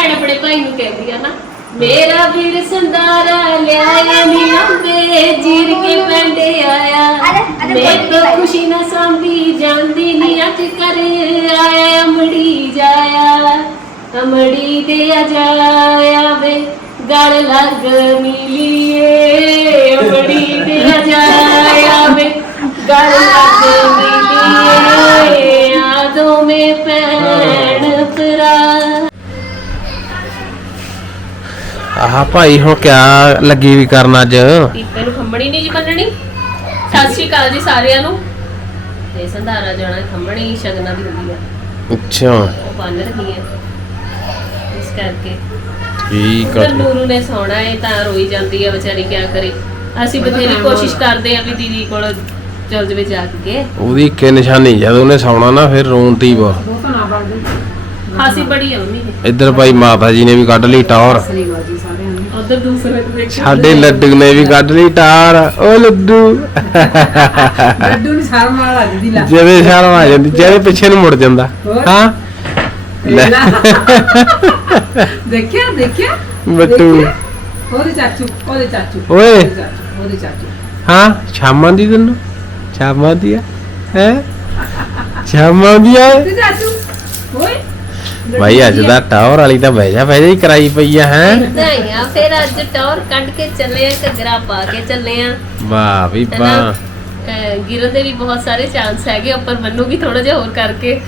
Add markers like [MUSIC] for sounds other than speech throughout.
ਭੈਣ ਆਪਣੇ ਭਾਈ ਨੂੰ ਕਹਿੰਦੀ ਆ ਨਾ ਮੇਰਾ ਵੀਰ ਸੰਦਾਰਾ ਲਿਆਇਆ ਨੀ ਅੰਬੇ ਜੀਰ ਕੇ ਪੈਂਡੇ ਆਇਆ। ਮੈਂ ਤਾਂ ਖੁਸ਼ੀ ਨਾ ਸੰਭੀ ਜਾਂਦੀ ਨੀ ਅੱਜ ਕਰ ਆਇਆ ਅਮੜੀ ਜਾਇਆ। ਅਮੜੀ ਦੇ ਆ ਜਾਇਆ ਵੇ ਗਲ ਲੱਗ ਮਿਲੀਏ। ਅਮੜੀ ਦੇ ਆ ਜਾਇਆ ਵੇ ਗਲ ਲੱਗ ਮਿਲੀਏ। ਆਦੋ ਮੇ ਪੈਣ ਪਰਾ ਆਹ ਭਾਈ ਹੁਣ ਕਿਆ ਲੱਗੀ ਵੀ ਕਰਨ ਅੱਜ? ਪੀਪੇ ਨੂੰ ਖੰਮਣੀ ਨਹੀਂ ਜੀ ਮੰਨਣੀ ਸਤਿ ਸ਼੍ਰੀ ਅਕਾਲ ਜੀ ਸਾਰਿਆਂ ਨੂੰ। ਤੇ ਸੰਧਾਰਾ ਜਾਣਾ ਖੰਮਣੀ ਸ਼ਗਨਾਂ ਦੀ ਹੁੰਦੀ ਆ। ਅੱਛਾ। ਉਹ ਬੰਨ ਰਹੀ ਹੈ। ਇਸ ਕਰਕੇ। ਠੀਕ ਫਿਰ ਆ ਨੂਰੂ ਨੇ ਸੌਣਾ ਹੈ ਤਾਂ ਰੋਈ ਜਾਂਦੀ ਹੈ ਵਿਚਾਰੀ ਕਿਆ ਕਰੇ। ਅਸੀਂ ਬਥੇਰੀ ਕੋਸ਼ਿਸ਼ ਕਰਦੇ ਆ ਵੀ ਦੀਦੀ ਕੋਲ ਚਲ ਜਵੇ ਜਾ ਕੇ ਉਹਦੀ ਇੱਕੇ ਨਿਸ਼ਾਨੀ ਜਦ ਉਹਨੇ ਸੌਣਾ ਨਾ ਫਿਰ ਰੋਣਤੀ ਵਾ। ਖਾਸੀ ਬੜੀ ਹੈ ਮੰਮੀ ਦੀ। ਇੱਧਰ ਭਾਈ ਮਾਤਾ ਜੀ ਨੇ ਵੀ ਕੱਢ ਲਈ ਟੌਰ। ਉਧਰ ਦੂਸਰੇ ਤੇ ਦੇਖ ਸਾਡੇ ਲੱਡੂ ਨੇ ਵੀ ਕੱਢ ਲਈ ਟਾਰ। ਉਹ ਲੱਡੂ। ਲੱਡੂ ਨੂੰ ਸ਼ਰਮ ਨਾਲ ਲੱਗਦੀ ਲਾ। ਜਿਹਦੇ ਸ਼ਰਮ ਆ ਜਾਂਦੀ ਜਿਹਦੇ ਪਿੱਛੇ ਨੂੰ ਮੁੜ ਜਾਂਦਾ? ਹਾਂ। ਦੇਖਿਆ ਦੇਖਿਆ? ਬੱਟੂ? ਉਹਦੇ ਚਾਚੂ ਉਹਦੇ ਚਾਚੂ। ਓਏ। ਉਹਦੇ ਚਾਚੂ, ਹਾਂ? ਸ਼ਾਮਾਂ ਦੀ ਤੈਨੂੰ? ਸ਼ਾਮਾਂ ਦੀ ਆ? ਹੈ? ਸ਼ਾਮਾਂ ਦੀ ਆ? ਉਹਦੇ ਚਾਚੂ ਓਏ। ਭਾਈ ਅੱਜ ਦਾ ਟਾਵਰ ਵਾਲੀ ਤਾਂ ਬਹਿ ਜਾ ਬਹਿ ਜਾ ਹੀ ਕਰਾਈ ਪਈ ਆ ਹੈ। ਵਧਾਈਆਂ ਫਿਰ ਅੱਜ ਟੌਰ ਕੱਢ ਕੇ ਚੱਲੇ ਆ ਘੱਗਰਾ ਪਾ ਕੇ ਚੱਲੇ ਆ। ਵਾਹ ਵੀ? ਵਾਹ। ਗਿਰਨ ਦੇ ਵੀ ਬਹੁਤ ਸਾਰੇ ਚਾਂਸ ਹੈਗੇ ਉੱਪਰ ਮੰਨੂਗੀ ਥੋੜਾ ਜਿਹਾ ਹੋਰ ਕਰਕੇ।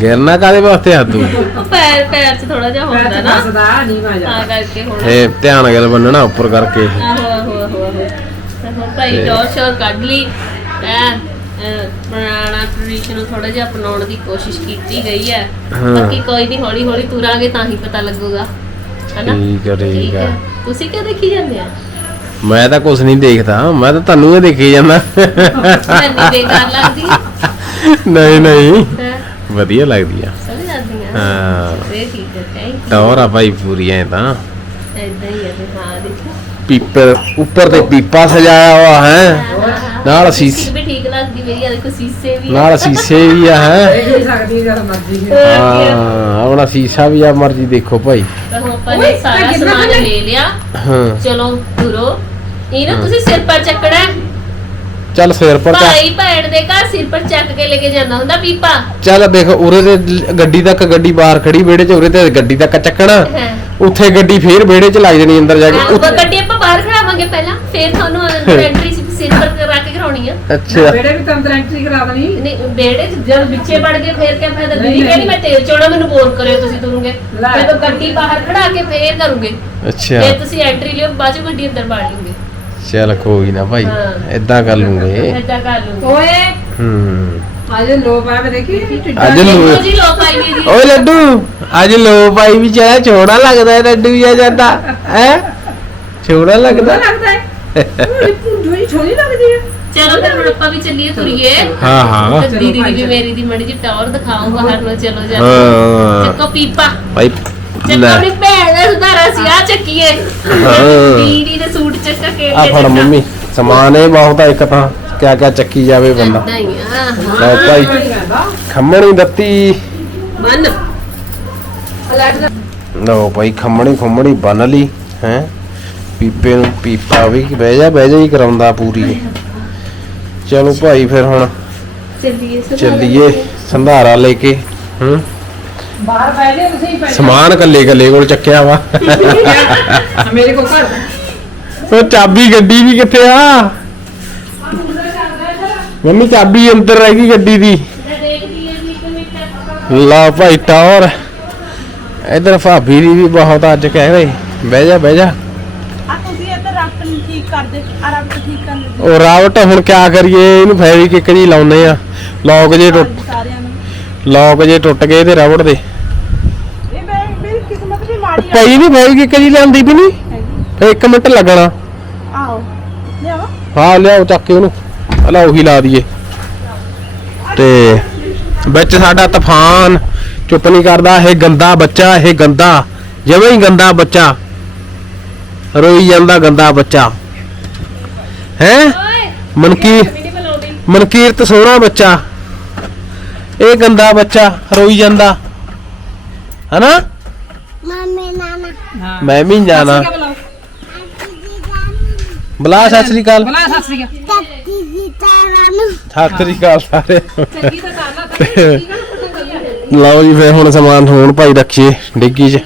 ਗਿਰਨਾ ਕਾਦੇ ਵਾਸਤੇ ਆ ਤੂੰ? ਪੈਰ ਪੈਰ 'ਚ ਥੋੜਾ ਜਿਹਾ ਹੁੰਦਾ ਤੇ ਨਾ ਫਸਦਾ ਨਹੀਂ ਮਾ ਜਾ ਤਾਂ ਕਰਕੇ ਹੁਣ। ਇਹ ਧਿਆਨ ਗੱਲ ਬੰਨਣਾ ਉੱਪਰ ਕਰਕੇ। ਆਹੋ ਆਹੋ ਆਹੋ ਆਹੋ। ਤਾਂ ਹੁਣ ਭਾਈ ਤੇ- ਟੌਰ ਸ਼ੋਰ ਕੱਢ ਲਈ। ਐ ਪੁਰਾਣਾ ਟ੍ਰੈਡੀਸ਼ਨ ਨੂੰ ਥੋੜਾ ਜਿਹਾ ਅਪਣਾਉਣ ਦੀ ਕੋਸ਼ਿਸ਼ ਕੀਤੀ ਗਈ ਹੈ। ਹਾਂ। ਬਾਕੀ ਕੋਈ ਨਹੀਂ ਹੌਲੀ ਹੌਲੀ ਤੁਰਾਂਗੇ ਤਾਂ ਹੀ ਪਤਾ ਲੱਗੂਗਾ। ਹੈਨਾ? ਠੀਕ ਆ ਠੀਕ ਆ ਤੁਸੀਂ ਕਿਉਂ ਦੇਖੀ ਜਾਂਦੇ ਆ ਮੈਂ ਤਾਂ ਕੁਝ ਨਹੀਂ ਦੇਖਦਾ। ਮੈਂ ਤਾਂ ਤੁਹਾਨੂੰ ਹੀ ਦੇਖੀ ਜਾਂਦਾ। ਮੈਨੂੰ ਬੇਕਾਰ ਲੱਗਦੀ। ਹੈ ਨਹੀਂ ਨਹੀਂ। ਹੈਂ? ਵਧੀਆ ਲੱਗਦੀ ਆ। ਸਮਝ ਆਉਂਦੀ ਆ? ਹਾਂ। ਇਹ ਠੀਕ ਹੈ। ਥੈਂਕ ਟੌਰ ਆ ਭਾਈ ਪੂਰੀ ਐ ਤਾਂ। ਯੂ ਹੀ ਹੈ ਤੇ ਹਾਂ ਦੇਖੋ। ਪੀਪਰ ਉੱਪਰ ਤੇ ਪੀਪਾ ਸਜਾਇਆ ਹੋਇਆ ਹੈ। ਨਾਲ ਸੀਸ ਵੀ ਠੀਕ ਲੱਗਦੀ ਮੇਰੀ ਆ ਦੇਖੋ ਸੀਸੇ ਵੀ। ਨਾਲ ਸੀਸੇ ਵੀ ਆ ਹੈ? ਦੇਖ ਨਹੀਂ ਸਕਦੀ ਜਦ ਮਰਜ਼ੀ ਹੈ। ਹਾਂ ਆਪਣਾ ਸੀਸਾ ਵੀ ਆ ਮਰਜ਼ੀ ਦੇਖੋ ਭਾਈ। ਤਾਂ ਹੁਣ ਆਪਾਂ ਨੇ ਸਾਰਾ ਕਿੰਨਾ ਸਮਾਨ ਕੁ ਲੈ ਲਿਆ। ਹਾਂ। ਚਲੋ ਤੁਰੋ। ਇਹ ਨਾ ਤੁਸੀਂ ਸਿਰ ਪਰ ਚੱਕਣਾ ਹੈ। ਚੱਲ ਸਿਰ ਪਰ ਚੱਕ। ਭਾਈ ਭੈਣ ਦੇ ਘਰ ਸਿਰ ਪਰ ਚੱਕ ਕੇ ਲੈ ਕੇ ਜਾਂਦਾ ਹੁੰਦਾ ਪੀਪਾ। ਚੱਲ ਦੇਖ ਉਰੇ ਤੇ ਲ- ਗੱਡੀ ਤੱਕ ਗੱਡੀ ਬਾਹਰ ਖੜੀ ਵਿਹੜੇ 'ਚ ਉਰੇ ਤੇ ਗੱਡੀ ਤੱਕ ਚੱਕਣਾ। ਹਾਂ। ਉੱਥੇ ਗੱਡੀ ਫੇਰ ਵਿਹੜੇ 'ਚ ਲੱਗ ਜਾਣੀ ਅੰਦਰ ਜਾ ਕੇ। ਉਹ ਉੱਥੇ- ਗੱਡੀ ਆਪਾਂ ਬਾਹਰ ਖੜਾਵਾਂਗੇ ਪਹਿਲਾਂ ਫਿਰ ਤੁਹਾਨੂੰ ਅੰਦਰ ਐਂਟਰੀ ਸਿਰ ਪਰ ਕਰਾ ਕੇ ਅੱਛਾ। ਬੇੜੇ ਵੀ ਤੰਤਰ ਐਂਟਰੀ ਕਰਾ ਦੇਣੀ। ਨਹੀਂ ਬੇੜੇ ਚ ਜਦ ਵਿੱਚੇ ਵੜ ਗਏ ਫੇਰ ਕਿਆ ਫਾਇਦਾ? ਨਹੀਂ, ਦੀਦੀ ਕਹਿੰਦੀ ਨਹੀਂ। ਮੈਂ ਤੇਲ ਚੋਣਾ ਮੈਨੂੰ ਬੋਲ ਕਰਿਓ ਤੁਸੀਂ ਤੁਰੋਗੇ। ਲੈ। ਮੈਂ ਤਾਂ ਗੱਡੀ ਬਾਹਰ ਖੜਾ ਕੇ ਫੇਰ ਕਰੂੰਗੇ। ਅੱਛਾ। ਫਿਰ ਤੁਸੀਂ ਐਂਟਰੀ ਲਿਓ ਬਾਅਦ ਚ ਗੱਡੀ ਅੰਦਰ ਬਾੜ ਲੂੰਗੇ। ਚੱਲ ਕੋਈ ਨਾ ਭਾਈ ਹਾਂ। ਕਰ ਲੂੰਗੇ। ਏਦਾਂ ਕਰ ਲੂੰਗੇ। ਓਏ ਹੂੰ। ਅੱਜ ਲੋ ਪਾਵੇ ਦੇਖੀ ਅੱਜ ਲੋ- ਜੀ ਲੋ ਪਾਈ ਦੀ ਦੀ ਓਏ ਲੱਡੂ ਅੱਜ ਲੋ ਭਾਈ ਵੀ ਚੜਾ ਛੋੜਾ ਲੱਗਦਾ ਹੈ ਲੱਡੂ ਵੀ ਆ ਜਾਂਦਾ। ਹੈ? ਛੋੜਾ ਲੱਗਦਾ। ਲੱਗਦਾ ਹੈ। [LAUGHS] ਥੋੜੀ ਛੋਟੀ ਲੱਗਦੀ ਹੈ। ਚਲੋ ਫਿਰ ਹੁਣ ਆਪਾਂ ਵੀ ਚੱਲੀਏ ਤੁਰੀਏ। ਹਾਂ ਹਾਂ। ਤੇ ਦੀਦੀ ਦੀ ਵੀ ਮੇਰੀ ਦੀ ਮੜੀ ਜੀ ਟਾਵਰ ਦਿਖਾਓ ਬਾਹਰ ਨੂੰ ਚਲੋ ਜਾ ਹਾਂ। ਚੱਕੋ ਪੀਪਾ। ਭਾਈ ਚੱਕੋ ਲੈ। ਆਪਣੀ ਭੈਣ ਦਾ ਸੁਧਾਰਾ ਸੀ ਆ ਚੱਕੀਏ। ਹਾਂ। ਦੀਦੀ ਦੇ ਸੂਟ ਚੱਕਾ ਕੇ ਆ ਫੜ ਮੰਮੀ ਸਮਾਨ ਇਹ ਬਹੁਤ ਆ ਇੱਕ ਤਾਂ ਕਿਆ ਕਿਆ ਚੱਕੀ ਜਾਵੇ ਬੰਦਾ। ਨਹੀਂ ਲੈ ਭਾਈ ਖੰਮਣੀ ਦਿੱਤੀ। ਮਨ ਲਓ ਭਾਈ ਖੰਮਣੀ ਖੰਮਣੀ ਬੰਨ ਲਈ ਹੈ। ਪੀਪੇ ਨੂੰ ਪੀਪਾ ਵੀ ਬਹਿ ਜਾ ਬਹਿ ਜਾ ਹੀ ਕਰਾਉਂਦਾ ਪੂਰੀ। ਚਲੋ ਭਾਈ ਫਿਰ ਹੁਣ ਚੱਲੀਏ ਸੁਧਾਰਾ ਚੱਲੀਏ ਸੰਧਾਰਾ ਲੈ ਕੇ ਹੂੰ। ਬਾਹਰ ਬਹਿ ਜਾ ਤੁਸੀਂ ਪਹਿਲਾਂ ਸਮਾਨ ਕੱਲੇ ਕੱਲੇ ਕੋਲ ਚੱਕਿਆ ਵਾ। ਮੇਰੇ ਕੋਲ ਘਰ। ਉਹ ਚਾਬੀ ਗੱਡੀ ਦੀ ਕਿੱਥੇ ਆ? ਮੰਮੀ ਚਾਬੀ ਅੰਦਰ ਰਹਿ ਗਈ ਗੱਡੀ ਦੀ। ਦੇਖਦੀ ਹੈ ਜੀ ਇੱਕ ਮਿੰਟ ਲਾ ਭਾਈ ਟਾਵਰ। ਇਧਰ ਭਾਬੀ ਦੀ ਵੀ ਬਹੁਤ ਅੱਜ ਕਹਿ ਰਹੇ। ਬਹਿ ਜਾ ਬਹਿ ਜਾ। ਆ ਤੁਸੀਂ ਇੱਧਰ ਰੱਖ ਨੂੰ ਠੀਕ ਕਰ ਦੇ ਆ ਰੱਖ ਠੀਕ ਕਰ ਉਹ ਰਾਵਟ ਹੁਣ ਕਿਆ ਕਰੀਏ ਇਹਨੂੰ ਫੈਰੀ ਕਿੱਕ ਜੀ ਲਾਉਨੇ ਆ। ਲੋਕ ਜੇ ਟੁੱਟ ਸਾਰਿਆਂ ਨੂੰ ਲੋਕ ਜੇ ਟੁੱਟ ਗਏ ਤੇ ਰਾਵਟ ਦੇ। ਇਹ ਮੈਂ ਮੇਰੀ ਕਿਸਮਤ ਵੀ ਮਾੜੀ ਆ। ਪਈ ਨਹੀਂ ਫੈਰੀ ਕਿੱਕ ਜੀ ਲਿਆਂਦੀ ਵੀ ਨਹੀਂ? ਫੇ ਇੱਕ ਮਿੰਟ ਲੱਗਣਾ। ਆਓ ਲਿਆਵਾ? ਹਾਂ ਲਿਆਓ ਚੱਕ ਕੇ ਉਹਨੂੰ। ਹਲਾ ਉਹੀ ਲਾ ਦਈਏ। ਤੇ ਵਿੱਚ ਸਾਡਾ ਤੂਫਾਨ ਚੁੱਪ ਨਹੀਂ ਕਰਦਾ। ਇਹ ਗੰਦਾ ਬੱਚਾ ਇਹ ਗੰਦਾ। ਜਿਵੇਂ ਹੀ ਗੰਦਾ ਬੱਚਾ ਰੋਈ ਜਾਂਦਾ ਗੰਦਾ ਬੱਚਾ। ਹੈ? ਓਏ ਮਨਕੀ ਨਹੀਂ ਬੁਲਾਉਂਦੀ ਮਨਕੀਰਤ ਸੋਹਣਾ ਬੱਚਾ। ਇਹ ਗੰਦਾ ਬੱਚਾ ਰੋਈ ਜਾਂਦਾ। ਹਨਾ? ਮੰਮੀ ਮੈਂ ਵੀ ਜਾਣਾ। ਬੁਲਾ ਸਤਿ ਸ੍ਰੀ ਅਕਾਲ। ਬੁਲਾ ਸਤਿ ਸ੍ਰੀ ਅਕਾਲ। ਸਤਿ ਸ੍ਰੀ ਅਕਾਲ ਸਾਰੇ। ਲਓ ਜੀ ਫੇਰ ਹੁਣ ਸਮਾਨ ਹੁਣ ਭਾਈ ਰੱਖੀਏ ਡਿੱਗੀ 'ਚ।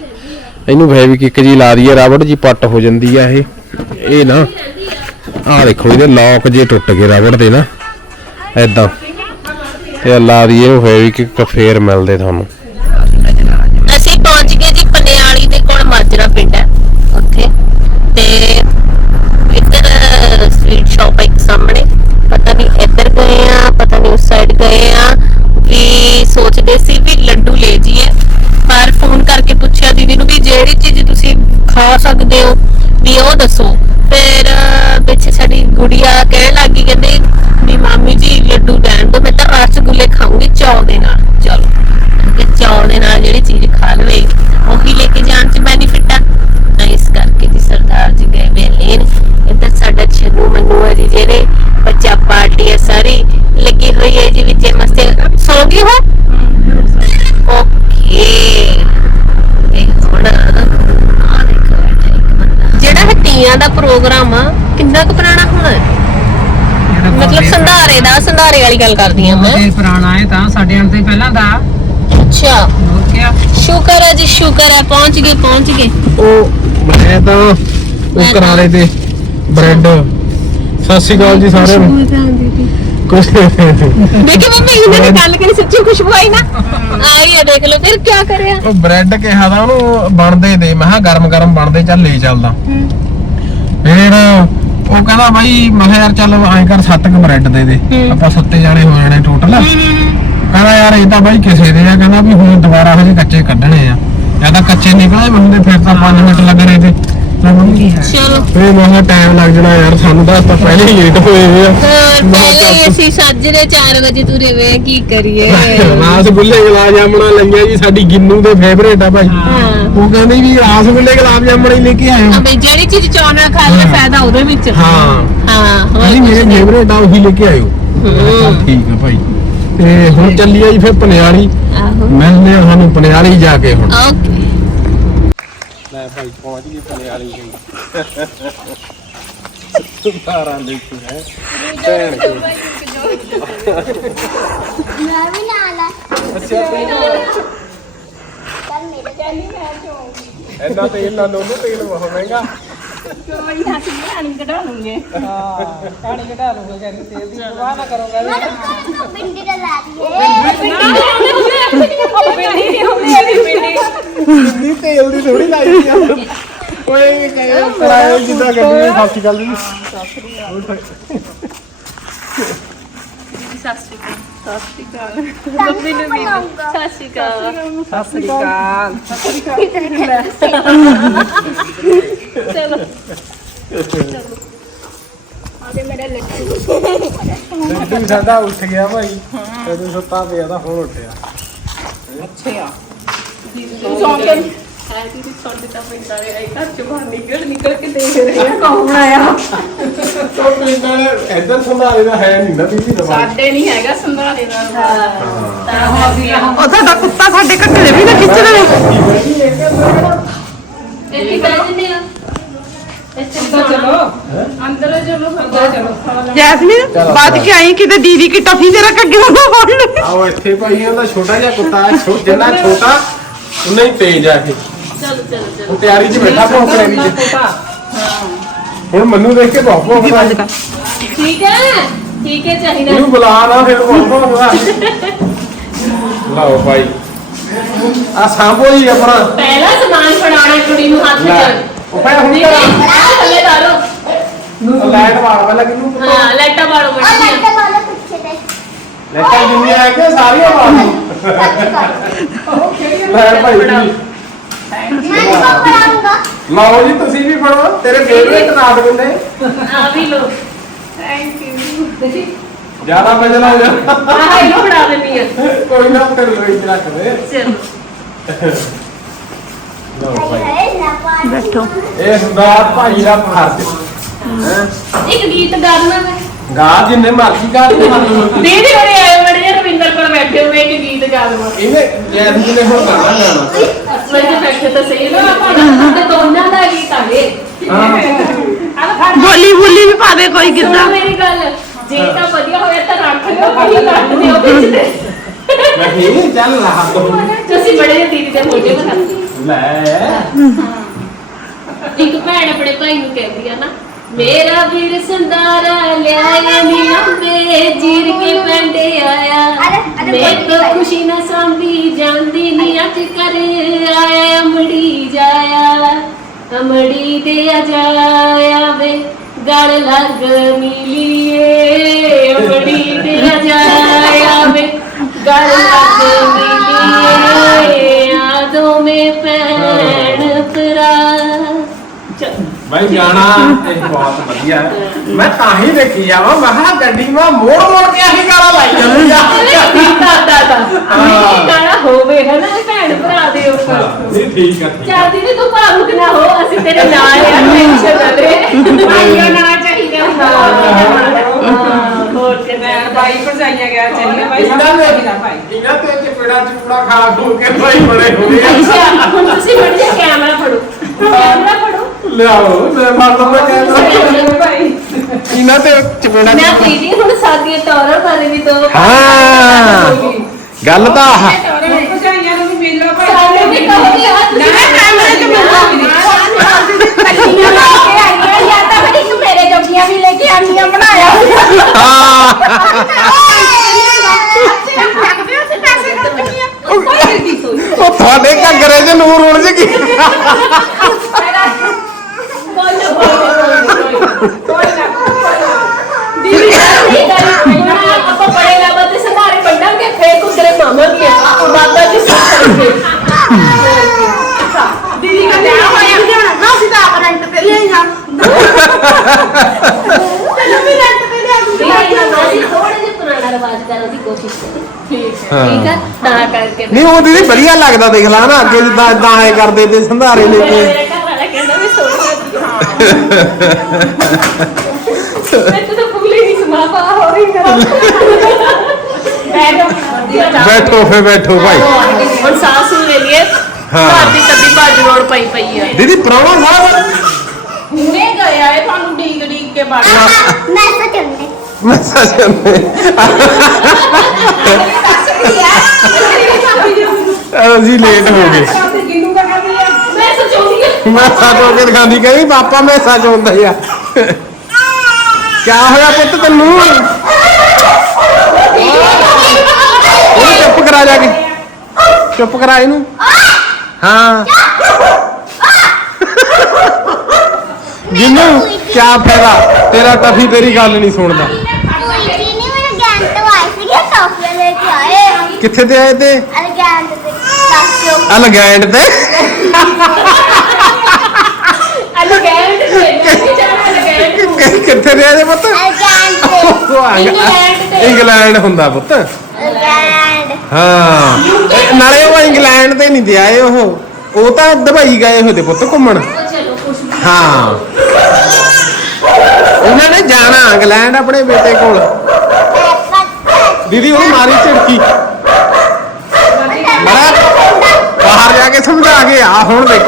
ਇਹਨੂੰ ਫੇਰ ਕਿੱਕ ਜੀ ਲਾ ਦਈਏ ਰਬੜ ਜੀ ਪੱਟ ਹੋ ਜਾਂਦੀ ਆ ਇਹ। ਇਹ ਨਾ। ਆਹ ਦੇਖੋ ਇਹਦੇ ਲੌਕ ਜੇ ਟੁੱਟ ਗਏ ਰਬੜ ਦੇ ਨਾ ਐਦਾਂ ਤੇ ਲਾ ਦਈਏ ਇਹਨੂੰ ਫੇਰ ਵੀ ਕਿੱਕ ਫੇਰ ਮਿਲਦੇ ਤੁਹਾਨੂੰ। ਅਸੀਂ ਪਹੁੰਚ ਗਏ ਜੀ ਪਨਿਆਲੀ ਦੇ ਕੋਲ ਮਾਜਰਾ ਪਿੰਡ ਹੈ ਉੱਥੇ। ਤੇ ਇੱਧਰ ਸਵੀਟ ਸ਼ਾਪ ਇੱਕ ਸਾਹਮਣੇ। ਪਤਾ ਨਹੀਂ ਇੱਧਰ ਗਏ ਆ, ਪਤਾ ਨਹੀਂ ਉਸ ਸਾਈਡ ਗਏ ਆ। ਵੀ ਸੋਚਦੇ ਸੀ ਵੀ ਲੱਡੂ ਲੈ ਜੀਏ ਪਰ ਫੋਨ ਕਰਕੇ ਪੁੱਛਿਆ ਦੀਦੀ ਨੂੰ ਵੀ ਜਿਹੜੀ ਚੀਜ਼ ਤੁਸੀਂ ਖਾ ਸਕਦੇ ਹੋ, ਵੀ ਉਹ ਦੱਸੋ। ਖਾਊਂਗੀ ਚੌਲ ਵਾਲੀ ਗੱਲ ਕਰਦੀ ਆ ਮੈਂ। ਤੇ ਪੁਰਾਣਾ ਹੈ ਤਾਂ ਸਾਡੇ ਆਉਣ ਤੋਂ ਹੀ ਪਹਿਲਾਂ ਦਾ। ਅੱਛਾ। ਹੋਰ ਸ਼ੁਕਰ ਹੈ ਜੀ ਸ਼ੁਕਰ ਹੈ ਪਹੁੰਚ ਗਏ ਪਹੁੰਚ ਗਏ। ਉਹ ਮੈਂ ਤਾਂ ਉਹ ਕਰਾਰੇ ਤੇ ਬ੍ਰੈਡ। ਸਤਿ ਸ੍ਰੀ ਅਕਾਲ ਜੀ ਸਾਰਿਆਂ ਨੂੰ। ਕੁਛ ਦੇਖੀ ਮੰਮੀ ਇਹਨਾਂ ਨੇ ਗੱਲ ਕਰੀ ਸੱਚੀ ਖੁਸ਼ਬੂ ਆਈ ਨਾ? ਆਈ ਹੈ ਦੇਖ ਲਓ ਫਿਰ ਕੀ ਕਰਿਆ? ਉਹ ਬ੍ਰੈਡ ਕਿਹਾ ਦਾ ਉਹਨੂੰ ਬਣਦੇ ਦੇ ਮੈਂ ਕਿਹਾ ਗਰਮ ਗਰਮ ਬਣਦੇ ਚੱਲ ਲੈ ਚੱਲਦਾ। ਫਿਰ ਉਹ ਕਹਿੰਦਾ ਬਾਈ ਮੈਂ ਕਿਹਾ ਯਾਰ ਚੱਲ ਐਂ ਕਰ ਸੱਤ ਕ ਬ੍ਰੈਡ ਦੇ ਦੇ। ਆਪਾਂ ਸੱਤੇ ਜਾਣੇ ਹੋ ਜਾਣੇ ਟੋਟਲ ਕਹਿੰਦਾ ਯਾਰ ਇਹ ਤਾਂ ਬਾਈ ਕਿਸੇ ਦੇ ਆ ਕਹਿੰਦਾ ਵੀ ਹੁਣ ਦੁਬਾਰਾ ਹਜੇ ਕੱਚੇ ਕੱਢਣੇ ਆ। ਜਾਂ ਤਾਂ ਕੱਚੇ ਨਿਕਲੇ ਹੁੰਦੇ ਫਿਰ ਤਾਂ 5 ਮਿੰਟ ਲੱਗਣੇ ਤੇ। ਚਲੋ। ਫੇਰ ਮੈਂ ਕਿਹਾ ਟਾਈਮ ਲੱਗ ਜਾਣਾ ਯਾਰ ਸਾਨੂੰ ਤਾਂ ਆਪਾਂ ਪਹਿਲੇ ਹੀ ਲੇਟ ਹੋਏ ਹੋਏ ਆ। ਪਹਿਲੇ ਚੱਲ। ਅਸੀਂ ਸਾਜਰੇ 4 ਵਜੇ ਤੁਰੇ ਵੇ ਕੀ ਕਰੀਏ? ਰਸਗੁੱਲੇ ਗੁਲਾਬ ਜਾਮਣਾ ਲਈਆਂ ਜੀ ਸਾਡੀ ਗਿੰਨੂ ਦੇ ਫੇਵਰੇਟ ਆ ਭਾਈ। ਹਾਂ। ਉਹ ਕਹਿੰਦੇ ਵੀ ਰਸਗੁੱਲੇ ਗੁਲਾਬ ਜਾਮਣਾ ਹੀ ਲੈ ਕੇ ਆਏ ਹੋ ਅਬੇ ਜਿਹੜੀ ਚੀਜ਼ ਚਾਹਣਾ ਖਾ ਲੈ ਫਾਇਦਾ ਉਹਦੇ ਵਿੱਚ। ਹਾਂ। ਹਾਂ ਹੋਰ ਨਹੀਂ ਮੇਰੇ ਕੁਛ ਨਹੀਂ। ਫੇਵਰੇਟ ਆ ਉਹੀ ਲੈ ਕੇ ਆਇਓ। ਹੂੰ, ਠੀਕ ਆ ਭਾਈ। ਤੇ ਹੁਣ ਚੱਲੀਏ ਜੀ ਫਿਰ ਪਨਿਆਲੀ ਆਹੋ। ਮਿਲਦੇ ਆ ਸਾਨੂੰ ਪਨਿਆਲੀ ਜਾ ਕੇ ਹੁਣ। ਓਕੇ। ਭਾਈ ਪਹੁੰਚ ਗਏ ਪਨਿਆਲੀ ਗਈ ਸੁਧਾਰਾਂ ਦੇਖੀ ਹੈ। ਭੈਣ ਕੋ ਮੈਂ ਵੀ ਨਾਲ ਆ। ਅੱਛਾ ਚੱਲ ਮੇਰੇ ਚੱਲ ਮੈਂ ਜਾਊਂਗੀ ਇੰਨਾ ਤੇਲ ਨਾ ਲੋ ਤੇਲ ਬਹੁਤ ਮਹਿੰਗਾ। ਕੋਈ ਨਾ ਅਸੀਂ ਪਾਣੀ ਕਢਾ ਲੂੰਗੇ। ਹਾਂ ਪਾਣੀ ਘਟਾ ਲੂਗਾ ਕਹਿੰਦੇ ਤੇਲ ਦੀ ਪਰਵਾਹ ਨਾ ਕਰੋਗਾ ਮੈਂ ਤਾਂ ਬਿੰਦੀ ਦਾ ਲਾ ਦਈਏ ਪਿੰਡੀ ਨਹੀਂ ਹੁੰਦੀ ਹੈਗੀ ਪਿੰਡੀ ਨਹੀਂ ਤੇਲ ਦੀ ਥੋੜੀ ਲਾਈ ਆ। ਓਏ ਕਰਾਇਆ ਜਿੱਦਾਂ ਗੱਡੀ ਨੇ ਸਤਿ ਸ਼੍ਰੀ ਅਕਾਲ ਜੀ। ਮੰਮੀ ਨੂੰ ਵੀ ਸਤਿ ਸ਼੍ਰੀ ਅਕਾਲ। ਸਤਿ ਸ੍ਰੀ ਅਕਾਲ ਲੱਡੂ ਸਾਡਾ ਉੱਠ ਗਿਆ ਭਾਈ। ਜਦੋਂ ਸੁੱਤਾ ਪਿਆ ਤਾਂ ਹੁਣ ਉੱਠਿਆ। ਅੱਛਾ ਸੌਂ ਕੇ ਹੈ ਦੀਦੀ ਤੁਹਾਡੇ ਤਾਂ ਪਿੰਡਾਂ ਦੇ ਆਈ ਘਰ ਚੋਂ ਬਾਹਰ ਨਿਕਲ ਨਿਕਲ ਕੇ ਦੇਖ ਰਹੇ ਆ [LAUGHS] ਕੌਣ ਆਇਆ। ਉਹ ਪਿੰਡਾਂ ਨੇ ਇੱਧਰ ਸੰਭਾਲੇ ਦਾ ਹੈ ਨਹੀਂ ਨਾ ਦੀਦੀ ਦਵਾ। ਸਾਡੇ ਨਹੀਂ ਹੈਗਾ ਸੰਧਾਰੇ ਦਾ। ਉਹ ਤੁਹਾਡਾ ਕੁੱਤਾ ਸਾਡੇ ਘੱਟੇ ਵੀ ਨਾ ਖਿੱਚ ਲਵੇ ਇੱਥੇ ਬਹਿ ਜੰਨੇ ਆ। ਜੈਸਮੀਨ ਬਾਤ ਕੇ ਆਈ ਕਿਤੇ ਦੀਦੀ ਕੀ ਟਫੀ ਜਰਾ ਕੱਗੇ ਨਾ। ਫੜ ਆਓ ਇੱਥੇ ਭਾਈ ਉਹਦਾ ਛੋਟਾ ਜਿਹਾ ਕੁੱਤਾ ਹੈ ਛੋ- ਜਿੰਨਾ ਛੋਟਾ ਉਨਾ ਹੀ ਤੇਜ਼ ਆ ਇਹ। ਚਲੋ ਚਲੋ ਚਲੋ। ਉਹ ਤਿਆਰੀ 'ਚ ਬੈਠਾ ਭੌਂਕਣੇ ਵਿੱਚ ਕੋਟਾ ਹੁਣ ਮੈਨੂੰ ਦੇਖ ਕੇ ਬਹੁਤ ਭੌਂਕਦਾ ਠੀਕ ਹੈ ਠੀਕ ਹੈ ਚਾਹੀਦਾ। ਇਹਨੂੰ ਬੁਲਾ ਨਾ ਫਿਰ ਬਹੁਤ ਭੌਂਕਦਾ [LAUGHS] ਲਓ ਭਾਈ। ਆ ਸਾਂਭੋ ਜੀ ਆਪਣਾ। ਪਹਿਲਾ ਸਮਾਨ ਫੜਾਉਣਾ ਕੁੜੀ ਨੂੰ ਹੱਥ ਲੈ। ਚ। ਭਾਈ ਹੁਣ ਹੈ ਥੱਲੇ ਧਾਰੋ ਲਾਈਟ ਮਾਰ ਪਹਿਲਾਂ ਕਿਨੂੰ ਹਾਂ ਲਾਈਟਾਂ ਵਾਲਾ ਪਿੱਛੇ ਤੇ। ਲਾਈਟਾਂ ਜਿੰਨੀਆਂ ਆ ਕੇ ਸਾਰੀਆਂ ਮਾਰ ਲੈ ਭਾਈ ਜੀ ਮੈਂ ਲਓ ਜੀ ਤੁਸੀਂ ਵੀ ਫੜੋ। ਤੇਰੇ ਫੇਵਰੇਟ ਨਾਟਕ ਹੁੰਦੇ। ਆ ਵੀ ਲੋ ਥੈਂਕ ਯੂ ਜ਼ਿਆਦਾ ਵਜਨ ਹੋ ਜਾ। ਆਹ ਇਹਨੂੰ ਫੜਾ ਦੇਣੀ ਆ। ਕੋਈ ਨਾ ਤੇਰੇ ਲਈ ਰੱਖ ਦੇ। ਚਲੋ। ਨਾ ਬੈਠੋ। ਇਹ ਹੁੰਦਾ ਭਾਈ ਦਾ ਫਰਜ਼। ਹੈ? ਇੱਕ ਗੀਤ ਗਾਣਾ ਮੈਂ ਗਾ ਜਿੰਨੇ ਮਰਜ਼ੀ ਗਾ ਦੇ। ਦੀਦੀ ਹੋਰੇ ਆਏ ਬੜੇ ਜਿਹੇ ਰਵਿੰਦਰ ਕੋਲ ਬੈਠੇ ਹੋਏ ਇੱਕ ਗੀਤ ਗਾ ਦਵਾਂ ਇਹਨੇ ਜੈਸਮੀਨ ਨੇ ਹੁਣ ਗਾਣਾ ਗਾਣਾ ਮੈਂ ਤੇ ਬੈਠੇ ਤਾਂ ਸਹੀ ਨਾ ਆਪਾਂ ਤੇ ਦੋ ਬੋਲੀ ਬੋਲੀ ਵੀ ਪਾ ਦੇ ਕੋਈ ਸੁਣੋ ਕਿੱਦਾਂ ਮੇਰੀ ਗੱਲ ਜੇ ਤਾਂ ਵਧੀਆ ਹੋਇਆ ਤਾਂ ਰੱਖ ਲਓ ਕਹੀਂ ਕੱਟ ਦਿਓ ਵਿੱਚ ਤੇ। ਨਹੀਂ ਚੱਲ ਰਹਾ ਤੁਸੀਂ ਬੜੇ ਜਿਹੇ ਦੀਦੀ ਦੇ ਮੋਢੇ ਤੇ ਰੱਖ ਦਿਓ। ਲੈ। ਇੱਕ ਭੈਣ ਆਪਣੇ ਭਾਈ ਨੂੰ ਕਹਿੰਦੀ ਆ ਨਾ ਮੇਰਾ ਵੀਰ ਸੰਦਾਰਾ ਲਿਆਇਆ ਨੀ ਅੰਬੇ ਜੀਰ ਕੇ ਪੈਂਦੇ ਆਇਆ। ਅਰੇ, ਅਰੇ ਮੈਂ ਕੋਈ ਤਾਂ ਖੁਸ਼ੀ ਨਾ ਸਾਂਭੀ ਜਾਂਦੀ ਨੀ ਅੱਜ ਕਰੇ ਆਇਆ ਅਮੜੀ ਜਾਇਆ। ਅਮੜੀ ਦੇ ਆ ਜਾਇਆ ਵੇ ਗਲ ਲੱਗ ਮਿਲੀਏ। ਅਮੜੀ ਦੇ ਆ ਜਾਇਆ ਵੇ ਗਲ ਲੱਗ ਮਿਲੀਏ। ਆਦੋ ਮੇ ਪੈਣ ਪਰਾ ਚੱਲ ਭਾਈ ਗਾਣਾ ਇਹ ਬਹੁਤ ਵਧੀਆ। ਹੈ ਮੈਂ ਤਾਂ ਹੀ ਦੇਖੀ ਜਾਵਾਂ ਮਹਾ ਗੱਡੀ ਮਾ ਮੋੜ ਮੋੜ ਕੇ ਆਹੀ ਗਾਣਾ ਲਾਈ ਜਾਂਦੀ ਆ। ਗਾਣਾ ਹੋਵੇ ਹੈ। ਨਾ ਭੈਣ ਭਰਾ ਦੇ ਉੱਪਰ ਨਹੀਂ ਠੀਕ ਆ ਠੀਕ ਆ। ਚਾਹਦੀ ਨੇ ਤੂੰ ਭਾਵੁਕ ਨਾ ਹੋ ਅਸੀਂ ਤੇਰੇ ਨਾਲ ਆ ਟੈਨਸ਼ਨ ਨਾ ਲੈ। ਭਾਈਆ ਨਾ ਚਾਹੀਦਾ ਹੋਰ ਕੇ ਮੈਂ ਬਾਈ ਭਰਜਾਈਆਂ ਗਿਆ ਚੱਲੀਏ ਬਾਈ ਇਹਨਾਂ ਸਭ ਦੇ ਦਾ ਭਾਈ ਇਹਨਾਂ ਤੇ ਚਪੜਾ ਚੂੜਾ ਖਾ ਖੂ ਕੇ ਭਾਈ ਬੜੇ ਹੋਏ ਆ ਅੱਛਾ ਹੁਣ ਤੁਸੀਂ ਬਣ ਜਾ ਕੈਮਰਾ ਫੜੋ ਕੈਮਰਾ ਫੜੋ ਲਿਆਓ ਮੈਂ ਮਾਰ ਦਵਾਂ ਕਹਿੰਦਾ ਭਾਈ ਇਹਨਾਂ ਤੇ ਚਪੜਾ ਮੈਂ ਦੀਦੀ ਹੁਣ ਸਾਡੀਆਂ ਟੌਰਾਂ ਬਾਰੇ ਵੀ ਦੋ ਹਾਂ ਗੱਲ ਤਾਂ ਆਹ ਭਰਜਾਈਆਂ ਨੂੰ ਵੀ ਮਿਲ ਲਓ ਭਾਈ ਸਾਨੂੰ ਵੀ ਕਹੋ ਕਿ ਆ ਤੁਸੀਂ ਨਾ, ਕੈਮਰੇ 'ਚ ਮਿਲੋ। ਕੱਲੀਆਂ ਲੈ ਕੇ ਆਈਆਂ ਜਾਂ ਤਾਂ ਫਿਰ ਇੱਕ ਜੋਗੀਆਂ ਵੀ ਲੈ ਕੇ ਆਣੀਆਂ ਬਣਾਇਆ ਉਹ ਤੁਹਾਡੇ ਘੱਗਰੇ 'ਚ ਨੂਰ ਉੜ ਜਗੀ ਦੀਦੀ ਇਹ ਗੱਲ ਆਪਾਂ ਬੜੇ ਲਾਵਾ ਤੇ ਸੰਧਾਰੇ ਵੰਡਾਂਗੇ ਫੇਰ ਕੁਦਰੇ ਮਾਮਾ ਵੀ ਆ ਮਾਤਾ ਜੀ ਸਭ ਕਰਨਗੇ ਦੀਦੀ ਦਾ ਵਿਆਹ ਹੋਇਆ ਵੀ ਹੋਣਾ ਨਾ ਅਸੀਂ ਤਾਂ ਆਪ ਰੈਂਟ ਤੇ ਲਿਆਈਆਂ ਤੈਨੂੰ ਵੀ ਰੈਂਟ ਤੇ ਲਿਆ ਦੂੰਗੀ ਅਸੀਂ ਥੋੜੇ ਜਿਹਾ ਪੁਰਾਣਾ ਰਿਵਾਜ ਕਰਨ ਦੀ ਕੋਸ਼ਿਸ਼ ਕਰੀ ਠੀਕ ਹੈ ਹੈ ਤਾਂ ਕਰਕੇ ਨਹੀਂ ਉਹ ਦੀਦੀ ਵਧੀਆ ਲੱਗਦਾ ਦੇਖ ਲਾ ਨਾ ਅੱਗੇ ਜਿੱਦਾਂ ਇਦਾਂ ਐ ਕਰਦੇ ਤੇ ਸੰਧਾਰੇ ਲੈ ਕੇ। ਮੇਰੇ ਘਰ ਵਾਲਾ ਕਹਿੰਦਾ ਵੀ ਸੋਹਣਾ ਮੈਂ ਤਾਂ ਭੁੱਲੀ ਨਹੀਂ ਸਮਾਪਾ ਹੋ ਰਹੀ ਮੇਰਾ। ਬੈਠੋ ਫੇ ਬੈਠੋ ਭਾਈ। ਹੁਣ ਸਾਸ ਨੂੰ ਲੈ ਲਈਏ। ਹਾਂ। ਘਰ ਦੀ ਕੱਦੀ ਭੱਜ ਰੋੜ ਪਈ ਪਈ ਹੈ ਦੀਦੀ ਪ੍ਰਾਹੁਣਾ ਸਾਹਿਬ ਹੁਣੇ ਗਏ ਆਏ ਤੁਹਾਨੂੰ ਡੀਕ ਡੀਕ ਕੇ ਬਾੜ ਮੈਂ ਤਾਂ ਚੰਨੇ ਮੈਂ ਸਜਣੇ ਅਸੀਂ ਲੇਟ ਹੋ ਗਏ। ਮੈਂ ਸੋਚੂਗੀ ਮੈਂ ਸੱਚ ਹੋ ਕੇ ਦਿਖਾਉਂਦੀ ਕਹਿੰਦੀ ਪਾਪਾ ਮੈਂ ਸੱਚ ਹੁੰਦਾ ਆ। ਕਿਆ ਹੋਇਆ ਪੁੱਤ ਤੈਨੂੰ? ਉਹਨੂੰ ਚੁੱਪ ਕਰਾ ਜਾ ਕੇ। ਚੁੱਪ ਕਰਾ ਇਹਨੂੰ। ਹਾਂ। ਜਿੰਨੂੰ ਕਿਆ ਫਾਇਦਾ ਤੇਰਾ ਟਫੀ ਤੇਰੀ ਗੱਲ ਨਹੀਂ ਸੁਣਦਾ ਕੋਈ ਜੀ ਨਹੀਂ ਮੈਨੂੰ ਗਿਆਨ ਤੋਂ ਆਈ ਸੀ ਕਿ ਟੌਫੀਆਂ ਲੈ ਕੇ ਆਏ ਕਿੱਥੇ ਤੇ ਆਏ ਤੇ? ਤੇ ਅਲਗੈਂਡ ਤੇ? ਅਲਗੈਂਡ ਤੇ ਜਾਣਾ ਅਲਗੈਂਡ ਕਿ- ਕਿੱਥੇ ਤੇ ਆਏ ਤੇ। ਪੁੱਤ ਗਿਆਨ ਤੇ। ਇੰਗਲੈਂਡ ਤੇ। ਹੁੰਦਾ ਪੁੱਤ। ਹਾਂ। ਨਾਲੇ ਉਹ ਇੰਗਲੈਂਡ ਤੇ ਨਹੀਂ ਤੇ ਆਏ ਉਹ। ਉਹ ਤਾਂ ਦੁਬਈ ਗਏ ਹੋਏ ਤੇ ਪੁੱਤ ਘੁੰਮਣ। ਚਲੋ ਕੁਛ ਵੀ ਹਾਂ। ਉਹਨਾਂ ਨੇ ਜਾਣਾ ਇੰਗਲੈਂਡ ਆਪਣੇ ਬੇਟੇ ਕੋਲ। ਦੀਦੀ ਉਹ ਮਾਰੀ ਝਿੜਕੀ। ਮੈਂ ਬਾਹਰ ਜਾ ਕੇ ਸਮਝਾ ਕੇ ਆ ਹੁਣ ਦੇਖ।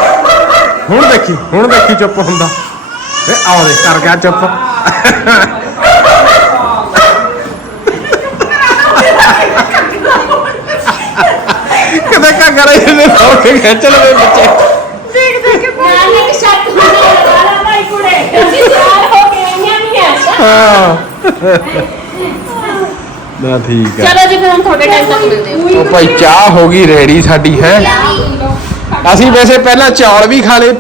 ਹੁਣ ਦੇਖੀ ਹੁਣ ਦੇਖੀ ਚੁੱਪ ਹੁੰਦਾ। ਏ ਆਓ ਦੇ ਕਰ ਗਿਆ ਚੁੱਪ। ਕਿਤੇ ਘੱਗਰਾ ਇਹਨੇ ਸੌ ਕੇ ਖਿੱਚ ਲਵੇ ਬੱਚੇ। ਨਾਲ ਇੱਕ ਸ਼ੱਕ ਹੁੰਦਾ ਵਾਲਾ ਭਾਈ ਕੁੜੇ। ਅਸੀਂ ਤਿਆਰ ਹੋ ਕੇ ਆਈਆਂ ਨਹੀਂ ਆ। ਹਾਂ। ਨਾ ਠੀਕ ਆ। ਚਲੋ ਜੀ ਫਿਰ ਹੁਣ ਤੁਹਾਡੇ ਟਾਈਮ ਤੱਕ ਮਿਲਦੇ ਹਾਂ। ਉਹ ਭਾਈ ਚਾਹ ਹੋ ਗਈ ਰੈਡੀ ਸਾਡੀ ਹੈ? ਅਸੀਂ ਵੈਸੇ ਪਹਿਲਾਂ ਚੌਲ ਵੀ ਖਾ ਲਏ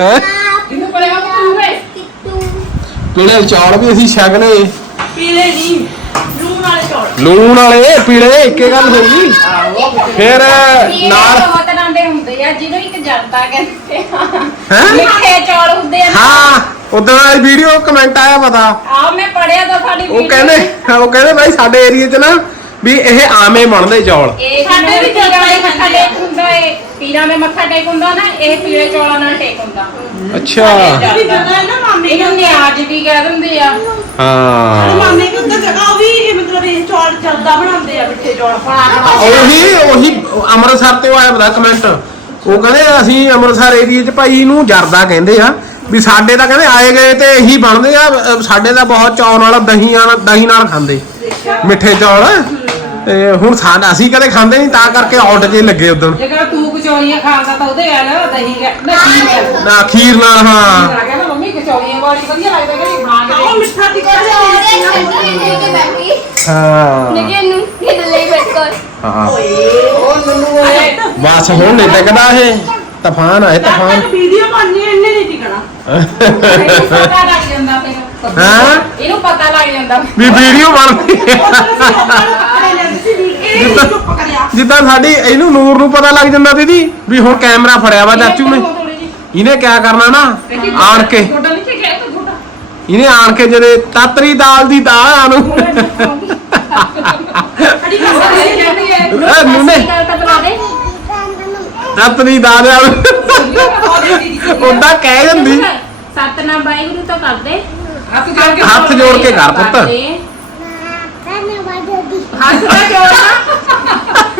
ਹੈਂ? ਤੂੰ ਵੇ ਪੀਲੇ ਚੌਲ ਵੀ ਅਸੀਂ ਛਕ ਲਏ। ਪੀਲੇ ਨਹੀਂ ਲੂਣ ਵਾਲੇ ਚੌਲ। ਲੂਣ ਵਾਲੇ ਪੀਲੇ ਇੱਕੇ ਗੱਲ ਹੋ ਗਈ। ਫਿਰ ਨਾਲ ਦੋ ਤਰ੍ਹਾਂ ਦੇ ਹੁੰਦੇ ਆ ਜਿਹਨੂੰ ਇੱਕ ਜਨਤਾ ਕਹਿੰਦੇ ਆ। ਹੈਂ? ਮਿੱਠੇ ਚੌਲ ਹੁੰਦੇ ਆ ਨਾ। ਹਾਂ। ਉਦੋਂ ਵਾਲੀ ਵੀਡੀਓ ਕਮੈਂਟ ਆਇਆ ਪਤਾ। ਆਹ ਮੈਂ ਪੜਿਆ ਤਾਂ ਸਾਡੀ ਉਹ ਕਹਿੰਦੇ ਉਹ ਕਹਿੰਦੇ ਭਾਈ ਸਾਡੇ ਏਰੀਆ 'ਚ ਨਾ ਵੀ ਇਹ ਆਵੇਂ ਬਣਦੇ ਚੌਲ। ਸਾਡੇ ਵੀ ਪੀਰਾਂ ਦੇ ਮੱਥਾ ਟੇਕ ਹੁੰਦਾ ਏ ਪੀਰਾਂ ਦੇ ਮੱਥਾ ਟੇਕ ਹੁੰਦਾ ਨਾ ਇਹ ਪੀਲੇ ਚੌਲਾਂ ਨਾਲ ਟੇਕ ਹੁੰਦਾ। ਅੱਛਾ। ਇਹਨੂੰ ਨਿਆਜ ਵੀ ਕਹਿ ਦਿੰਦੇ ਆ। ਹਾਂ। ਮਾਮੇ ਵੀ ਜਗ੍ਹਾ ਉਹ ਵੀ ਇਹ ਮਤਲਬ ਇਹ ਚੌਲ ਚੱਲਦਾ ਬਣਾਉਂਦੇ ਆ ਮਿੱਠੇ ਚੌਲ। ਉਹੀ ਉਹੀ ਅੰਮ੍ਰਿਤਸਰ ਤੋਂ ਆਇਆ ਪਤਾ ਕਮੈਂਟ ਉਹ ਕਹਿੰਦੇ ਅਸੀਂ ਅੰਮ੍ਰਿਤਸਰ ਏਰੀਏ 'ਚ ਭਾਈ ਇਹਨੂੰ ਜਰਦਾ ਕਹਿੰਦੇ ਆ। ਵੀ ਸਾਡੇ ਤਾਂ ਕਹਿੰਦੇ ਆਏ ਗਏ ਤੇ ਇਹੀ ਬਣਦੇ ਆ ਸਾਡੇ ਤਾਂ ਬਹੁਤ ਚੌਲ ਨਾਲ ਦਹੀਂ ਨਾਲ ਦਹੀਂ ਨਾਲ ਖਾਂਦੇ। ਮਿੱਠੇ ਚੌਲ। ਤੇ ਹੁਣ ਸਾਡਾ ਅਸੀਂ ਕਦੇ ਖਾਂਦੇ ਨਹੀਂ ਤਾਂ ਕਰਕੇ ਆਊਟ ਜੇ ਲੱਗੇ ਉਦੋਂ ਜੇਕਰ ਤੂੰ ਕਚੌਰੀਆਂ ਖਾਂਦਾ ਤਾਂ ਉਹਦੇ ਦਹੀਂ ਗਾ ਨਾ ਖੀਰ ਗੱਲ ਨਾ ਖੀਰ ਨਾਲ ਹਾਂ। ਗਿਆ ਨਾ ਮੰਮੀ ਕਚੌਰੀਆਂ ਵਾਲੀ ਵਧੀਆ ਲੱਗਦਾ ਕਿ ਬਣਾ ਕੇ ਉਹ ਮਿੱਠਾ ਦੀ ਗੱਲ ਹਾਂ ਕਿਹਦੇ ਹਾਂ। ਬਸ ਹੁਣ ਨਹੀਂ ਟਿਕਦਾ ਇਹ ਤੂਫਾਨ ਆਏ ਤੂਫਾਨ। ਵੀਡੀਓ ਬਣਨੀ ਇਹਨੇ ਨਹੀਂ ਟਿਕਣਾ। ਇਹਨੂੰ ਪਤਾ ਲੱਗ ਜਾਂਦਾ ਫਿਰ। ਹਾਂ? ਇਹਨੂੰ ਪਤਾ ਲੱਗ ਜਾਂਦਾ। ਵੀ ਵੀਡੀਓ ਬਣਦੀ ਹੈ। ਇਹ ਚੁੱਪ ਕਰਿਆ ਜਿੱਦਾਂ ਸਾਡੀ ਇਹਨੂੰ ਨੂਰ ਨੂੰ ਪਤਾ ਲੱਗ ਜਾਂਦਾ ਦੀਦੀ ਵੀ ਹੁਣ ਕੈਮਰਾ ਫੜਿਆ ਵਾ ਚਾਚੂ ਨੇ। ਇਹਨੇ ਕਿਆ ਕਰਨਾ ਨਾ? ਆਣ ਕੇ। ਨਹੀਂ ਇਹਨੇ ਆਣ ਕੇ ਜਦੇ ਤਾਤਰੀ ਦਾਲ ਦੀ ਦਾਲ ਨੂੰ ਅੜੀ ਕਰ ਕਹਿੰਦੀ ਹੈ ਇਹ ਨੂਨੇ। ਗੱਲ ਤਾਂ ਬਣਾ ਦੇ। ਤਾਤਰੀ ਦਾਲ ਉਹਦਾ ਕਹਿ ਜਾਂਦੀ ਸਤਨਾਮ ਵਾਹਿਗੁਰੂ ਤਾਂ ਕਰ ਦੇ ਹੱਥ ਜੋੜ ਕੇ ਹੱਥ ਜੋੜ ਕੇ ਕਰ ਪੁੱਤ। ਦੇ। ਹੱਥ ਨਾ।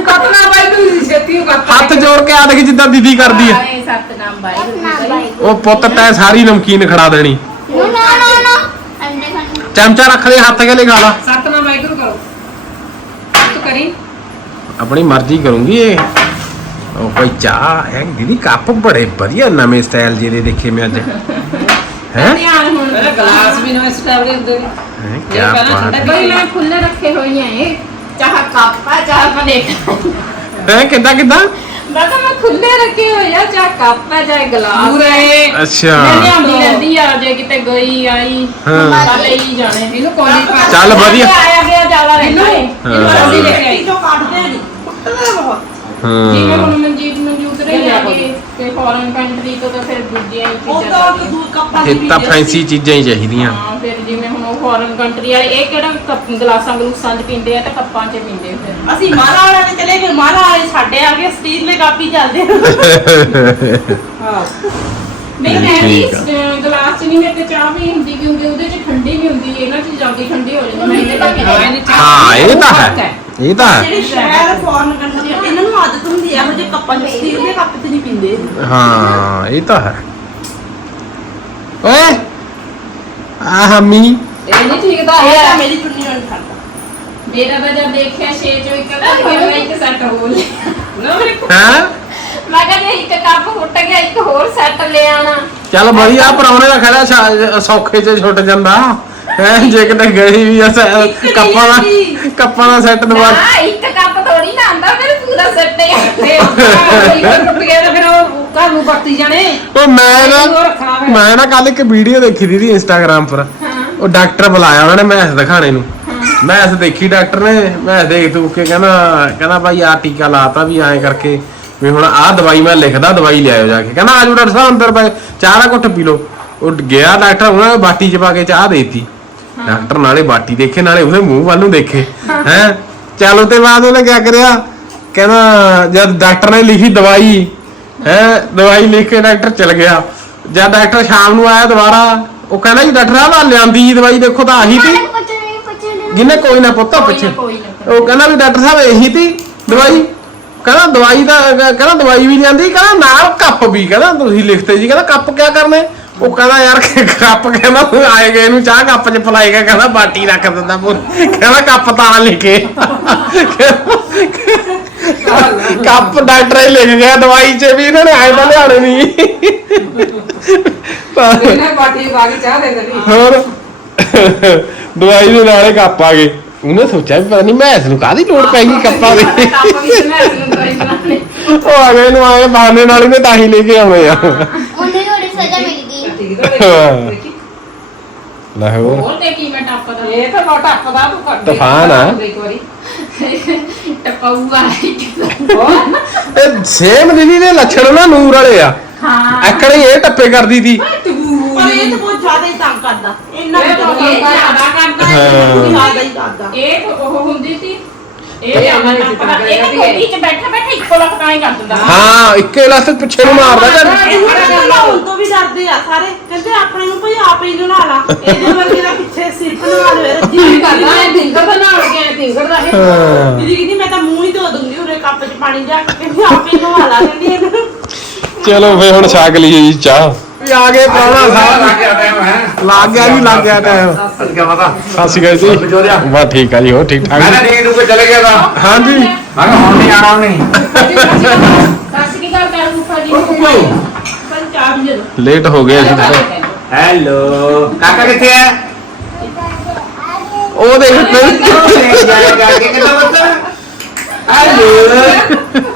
ਕੱਟਣਾ ਬਾਈ ਤੂੰ ਛੇਤੀ ਉਹ ਕੱਟ ਹੱਥ ਜੋੜ ਕੇ ਆ ਦੇਖ ਜਿੱਦਾਂ ਦੀਦੀ ਕਰਦੀ ਆ। ਆਏ ਸਤਨਾਮ ਵਾਹਿਗੁਰੂ ਜੀ। ਉਹ ਪੁੱਤ ਤੈ ਸਾਰੀ ਨਮਕੀਨ ਖੜਾ ਦੇਣੀ। ਨੋ ਨੋ ਨੋ ਨੋ। ਅੰਡੇ ਖਾਣੇ। ਚਮਚਾ ਰੱਖ ਦੇ ਹੱਥ ਕੇ ਖਾ ਲਾ ਸਤਨਾਮ ਵਾਹਿਗੁਰੂ ਕਰੋ। ਤੂੰ ਕਰੀ। ਆਪਣੀ ਮਰਜ਼ੀ ਕਰੂੰਗੀ ਇਹ। ਉਹ ਭਾਈ ਚਾਹ ਹੈ ਦੀਦੀ ਕੱਪ ਬੜੇ ਵਧੀਆ ਨਵੇਂ ਸਟਾਈਲ ਜਿਹੇ ਦੇ ਦੇਖੇ ਮੈਂ ਅੱਜ। [LAUGHS] ਹੈ? ਧਿਆਨ ਹੁਣ। ਇਹਦਾ ਗਲਾਸ ਵੀ ਨਵੇਂ ਸਟਾਈਲ ਦੇ ਹੁੰਦੇ ਨੇ ਕੀ ਬਾਤ ਠੰਡਾ ਬਈ ਮੈਂ ਖੁੱਲੇ ਰੱਖੇ ਹੋਏ ਆ ਇਹ। ਚਾਹ ਕੱਪ ਆ ਚਾਹ ਪਲੇਟ ਹੈ ਕਿੱਦਾਂ ਕਿੱਦਾਂ? ਮੈਂ ਤਾਂ ਮੈਂ ਖੁੱਲੇ ਰੱਖੇ ਹੋਏ ਆ ਚਾਹ ਕੱਪ ਆ ਚਾਹੇ ਗਲਾਸ ਪੂਰਾ ਇਹ। ਅੱਛਾ। ਮੈਂ ਲਿਆਉਂਦੀ ਰਹਿੰਦੀ ਆ ਜੇ ਕਿਤੇ ਗਈ ਆਈ ਹਾਂ। ਲਈ ਜਾਣੇ। ਇਹਨੂੰ ਕੋਲੀ ਪਾ ਚੱਲ ਵਧੀਆ। ਆਇਆ ਗਿਆ ਜ਼ਿਆਦਾ ਰਹਿੰਦਾ ਏ ਇਹਨੂੰ ਹਾਂ। ਕੋਲੀ ਲੈ ਕੇ ਆਈ ਜੋ ਕੱਢਦੇ ਨਹੀਂ ਕੁੱਟਦੇ ਬਹੁਤ। ਜਿਵੇਂ ਹਾਂ ਹੁਣ ਮਨਜੀਤ ਮਨਜੂਤ ਰਹੀ ਆ ਗਏ ਤੇ ਫੋਰਨ ਕੰਟਰੀ ਤੋਂ ਤਾਂ ਫਿਰ ਦੂਜੀਆਂ ਹੀ ਉਹ ਚੀਜ਼ਾਂ ਤਾਂ ਕਿ ਦੂਰ ਕੱਪਾਂ ਇਹ ਤਾਂ ਫੈਂਸੀ ਚੀਜ਼ਾਂ ਹੀ ਚਾਹੀਦੀਆਂ। ਹਾਂ ਫਿਰ ਜਿਵੇਂ ਹੁਣ ਉਹ ਫੋਰਨ ਕੰਟਰੀ ਵਾਲੇ ਇਹ ਕਿਹੜਾ ਕੱਪ ਗਲਾਸਾਂ ਗਲੂਸਾਂ 'ਚ ਪੀਂਦੇ ਆ ਤੇ ਕੱਪਾਂ 'ਚ ਪੀਂਦੇ ਫਿਰ। ਅਸੀਂ ਮਾਰਾ ਵਾਲੇ ਨੇ ਚਲੇ ਗਏ ਮਾਰਾ ਵਾਲੇ ਸਾਡੇ ਆ ਗਏ ਸਟੀਲ ਦੇ ਕਾਪੀ ਚੱਲਦੇ ਹਾਂ। ਨਹੀਂ ਮੈਂ ਵੀ ਠੀਕ ਆ। ਅਹ, ਗਲਾਸ 'ਚ ਨਹੀਂ ਮੇਰੇ ਤੇ ਚਾਹ ਵੀ ਹੁੰਦੀ ਕਿਉਂਕਿ ਉਹਦੇ 'ਚ ਠੰਡੀ ਵੀ ਹੁੰਦੀ ਇਹਨਾਂ 'ਚ ਜਲਦੀ ਠੰਡੀ ਹੋ ਜਾਂਦੀ ਮੈਂ ਇਹਦੇ ਕਰਕੇ ਹਾਂ। ਇਹਨੇ ਚਾਹ। ਹਾਂ ਇਹ ਤਾਂ ਹੈ। ਇਹ ਤਾਂ ਹੈ। ਜਿਹੜੇ ਸ਼ਹਿਰ ਫੋਰਨ ਕੰਟਰੀ ਇਹਨਾਂ ਨੂੰ ਆਦਤ ਹੁੰਦੀ ਹੈ ਇਹੋ ਜਿਹੇ ਕੱਪਾਂ 'ਚ ਸਟੀਲ ਦੇ ਕੱਪ 'ਚ ਨਹੀਂ ਪੀਂਦੇ। ਹਾਂ ਇਹ ਤਾਂ ਹੈ। ਓਏ ਆ ਹਮੀ ਇਹ ਨਹੀਂ ਠੀਕ ਦਾ ਇਹ ਤਾਂ ਹੈ। ਮੇਰੀ ਚੁੰਨੀ ਨਾਲ ਖਾਂਦਾ। ਮੇਰਾ ਤਾਂ ਜਦ ਦੇਖਿਆ 6 ਚੋਂ ਇੱਕ ਮੈਂ ਇੱਕ ਸੈੱਟ ਹੋ ਲਿਆ ਨਾ ਮੇਰੇ ਹੈ? ਮੈਂ ਕਿਹਾ ਜੇ ਇੱਕ ਕੱਪ ਫੁੱਟ ਗਿਆ ਇੱਕ ਹੋਰ ਸੈੱਟ ਲੈ ਆਣਾ। ਚੱਲ ਵਧੀਆ ਪਰੌਣੇ ਦਾ ਖੜਾ ਸੌਖੇ ਚ ਛੁੱਟ ਜਾਂਦਾ। ਹੈ ਜੇ ਕਿਤੇ ਗਈ ਵੀ ਆ ਸ- ਕੱਪਾਂ ਦਾ ਕੱਪਾਂ ਦਾ ਸੈੱਟ ਦਵਾ ਨਾ ਇੱਕ ਕੱਪ ਥੋੜੀ ਨਾ ਆਂਦਾ ਮੇਰੇ ਪੂਰਾ ਸੈੱਟ ਹੈ ਇਹ [LAUGHS] ਟੁੱਟ ਗਿਆ ਤਾਂ ਫਿਰ ਉਹ ਘਰ ਨੂੰ ਵਰਤੀ ਜਾਣੇ। ਉਹ ਮੈਂ ਨਾ। ਮੈਂ ਨਾ ਕੱਲ ਇੱਕ ਵੀਡੀਓ ਦੇਖੀ ਦੀ ਇੰਸਟਾਗ੍ਰਾਮ ਪਰ। ਉਹ ਡਾਕਟਰ ਬੁਲਾਇਆ ਉਹਨਾਂ ਨੇ ਮੈਥ ਦਿਖਾਣੇ ਨੂੰ। ਮੈਥ ਦੇਖੀ ਡਾਕਟਰ ਨੇ ਮੈਥ ਦੇਖ ਤੂੰ ਕੇ ਕਹਿੰਦਾ ਕਹਿੰਦਾ ਭਾਈ ਆ ਟੀਕਾ ਲਾਤਾ ਵੀ ਐਂ ਕਰਕੇ ਵੀ ਹੁਣ ਆਹ ਦਵਾਈ ਮੈਂ ਲਿਖਦਾ ਦਵਾਈ ਲਿਆਇਓ ਜਾ ਕੇ। ਕਹਿੰਦਾ ਆਜੋ ਡਾਕਟਰ ਸਾਹਿਬ ਅੰਦਰ ਪਏ ਚਾਹ ਦਾ ਘੁੱਟ ਪੀ ਲਓ। ਉਹ ਗਿਆ ਡਾਕਟਰ ਉਹਨਾਂ ਨੇ ਬਾਟੀ ਚ ਪਾ ਕੇ ਚਾਹ ਦੇਤੀ। ਡਾਕਟਰ ਨਾਲੇ ਬਾਟੀ ਦੇਖੇ ਨਾਲੇ ਉਹਦੇ ਮੂੰਹ ਵੱਲ ਨੂੰ ਦੇਖੇ ਹੈ? ਚੱਲ ਉਹ ਤੇ ਬਾਅਦ ਉਹਨੇ ਕਿਆ ਕਰਿਆ? ਕਹਿੰਦਾ ਜਦ ਡਾਕਟਰ ਨੇ ਲਿਖੀ ਦਵਾਈ ਹੈ? ਦਵਾਈ ਲਿਖ ਕੇ ਡਾਕਟਰ ਚਲ ਗਿਆ। ਜਦ ਡਾਕਟਰ ਸ਼ਾਮ ਨੂੰ ਆਇਆ ਦੁਬਾਰਾ ਉਹ ਕਹਿੰਦਾ ਜੀ ਡਾਕਟਰ ਆ ਲਿਆਂਦੀ ਜੀ ਦਵਾਈ ਦੇਖੋ ਤਾਂ ਆਹੀ ਤੀ ਜਿਹਨੇ ਕੋਈ ਨਾ ਪੁੱਤਾ ਪਿੱਛੇ। ਉਹ ਕਹਿੰਦਾ ਵੀ ਡਾਕਟਰ ਸਾਹਿਬ ਇਹੀ ਤੀ ਦਵਾਈ। ਕਹਿੰਦਾ ਦਵਾਈ ਦਾ ਕਹਿੰਦਾ ਦਵਾਈ ਵੀ ਲਿਆਂਦੀ ਕਹਿੰਦਾ ਨਾਲ ਕੱਪ ਵੀ ਕਹਿੰਦਾ ਤੁਸੀਂ ਲਿਖਤੇ ਜੀ ਕਹਿੰਦਾ ਕੱਪ ਕਿਆ ਕਰਨੇ? ਉਹ ਕਹਿੰਦਾ ਯਾਰ ਕਿ ਕੱਪ ਕਹਿੰਦਾ ਤੂੰ ਆਏ ਗਏ ਨੂੰ ਚਾਹ ਕੱਪ 'ਚ ਪਲਾਏਗਾ ਕਹਿੰਦਾ ਬਾਟੀ ਰੱਖ ਦਿੰਦਾ ਪੂਰੀ ਕਹਿੰਦਾ ਕੱਪ ਤਾਂ ਲਿਖੇ ਕੱਪ ਡਾਕਟਰ ਹੀ ਲਿਖ ਗਿਆ ਦਵਾਈ 'ਚ ਵੀ ਇਹਨਾਂ ਨੇ ਆਏ ਤਾਂ ਲਿਆਣੇ ਨਹੀਂ ਤਾਂ- ਇਹਨੇ ਬਾਟੀ ਪਾ ਕੇ ਚਾਹ ਦੇ ਦਿੱਤੀ ਹੋਰ? ਦਵਾਈ ਦੇ ਨਾਲੇ ਕੱਪ ਆ ਗਏ। ਉਹਨੇ ਸੋਚਿਆ ਵੀ ਪਤਾ ਨਹੀਂ ਮੈਂ ਇਸ ਨੂੰ ਕਾਹਦੀ ਲੋੜ ਪੈ ਗਈ ਕੱਪਾਂ ਦੀ। ਕੱਪ ਵੀ ਸਮੈਸ ਨੂੰ ਦਵਾਈ ਬਣਾਉਣੀ ਉਹ ਆ ਗਏ ਨੂੰ ਆਏ ਬਹਾਨੇ ਨਾਲ ਤਾਂ ਹੀ ਲੈ ਕੇ ਆਉਣੇ ਆ। ਲੈ ਹੋਰ। ਹੋਰ ਤੇ ਕੀ ਮੈਂ ਟੱਪ ਦਾ। ਇਹ ਤਾਂ ਬਹੁਤ ਟੱਪਦਾ ਤੂੰ ਕੱਢ ਤੂਫਾਨ ਆ। ਇੱਕ ਵਾਰੀ। ਟਪਾਊਆ ਹੋਰ? ਇਹ ਸੇਮ ਦੀਦੀ ਦੇ ਲੱਛਣ ਨਾ ਨੂਰ ਵਾਲੇ ਆ। ਹਾਂ। ਐਕੜੇ ਇਹ ਟੱਪੇ ਕਰਦੀ ਦੀ ਪਰ ਇਹ ਤਾਂ ਬਹੁਤ ਜ਼ਿਆਦਾ ਹੀ ਤੰਗ ਕਰਦਾ। ਇੰਨਾ ਇਹ ਤਾਂ ਜ਼ਿਆਦਾ ਕਰਦਾ ਹਾਂ। ਬਹੁਤ ਜ਼ਿਆਦਾ ਹੀ ਕਰਦਾ। ਇਹ ਤਾਂ ਉਹ ਹੁੰਦੀ ਸੀ ਇਹ ਇਹ ਜ਼ਿਆਦਾ ਉਹਨਾਂ ਦੀ ਟੱਪਦਾ ਜਿੱਦਾਂ ਇਹ ਤਾਂ ਕਰਦੀ ਹੈ। ਕੋਠੀ 'ਚ ਬੈਠਾ ਬੈਠਾ ਇੱਕੋ ਲਖਤਾਂ ਹੀ ਕਰ ਦਿੰਦਾ। ਹਾਂ ਇੱਕੇ ਲੱਤ ਪਿੱਛੇ ਨੂੰ ਮਾਰਦਾ ਜਦ ਨਹਾਉਣ ਤੋਂ ਵੀ ਡਰਦੇ ਆ ਸਾਰੇ। ਕਹਿੰਦੇ ਆਪਣੇ ਨੂੰ ਕੋਈ ਆਪ ਹੀ ਨਹਾ ਲਾ। ਇਹਦੇ ਵਰਗੇ ਦਾ ਪਿੱਛੇ ਸਿਰ ਨਹਾ ਲਵੇ ਰੱਜੀ ਕੀ ਕਰਦਾ। ਇਹ ਟਿੰਗਰ ਦਾ ਨਾਲ ਗਿਆ ਟਿੰਗਰ ਦਾ ਇਹ। ਹਾਂ। ਦੀਦੀ ਕਹਿੰਦੀ ਮੈਂ ਤਾਂ ਮੂੰਹ ਹੀ ਧੋ ਦੂੰਗੀ ਉਰੇ ਕੱਪ 'ਚ ਪਾਣੀ ਜਾ ਕੇ ਕਹਿੰਦੀ ਆਪ ਹੀ ਨਹਾ ਲਾ ਕਹਿੰਦੀ ਇਹਨੂੰ। ਚਲੋ ਫੇ ਹੁਣ ਛਕ ਲਈਏ ਜੀ ਚਾਹ। ਵੀ ਆ ਗਏ ਪ੍ਰਾਹੁਣਾ ਸਾਹਿਬ ਲੱਗ ਗਿਆ ਟਾਈਮ ਹੈ। ਲੱਗ ਗਿਆ ਜੀ ਲੱਗ ਗਿਆ ਟਾਈਮ ਅੱਜ ਕਿਆ ਪਤਾ ਸਤਿ ਸ਼੍ਰੀ ਅਕਾਲ ਜੀ। ਬਚੋਰਿਆ। ਬਸ ਠੀਕ ਆ ਜੀ ਹੋ ਠੀਕ ਮੈਂ ਤਾਂ ਠਾਕ ਨੀਂਦ ਨੂੰ ਕੇ ਚਲੇ ਗਿਆ ਤਾਂ। ਹਾਂਜੀ। ਮੈਂ ਕਿਹਾ ਹੁਣ ਨਹੀਂ ਆਣਾ ਉਹਨੇ। ਸੱਸ ਕੀ ਗੱਲ ਕਰ ਮੁੱਖਾ ਜੀ। ਨੂੰ ਪਰ ਚਾਹ ਵੀ ਜਦੋਂ ਲੇਟ ਹੋ ਗਏ ਅਸੀਂ ਤਾਂ। ਹੈਲੋ ਕਾਕਾ ਕਿੱਥੇ ਹੈ ਉਹ ਦੇਖ ਉਹ ਜਾਏਗਾ ਕਿ ਕਿੰਨਾ ਬੱਚਾ ਹੈਲੋ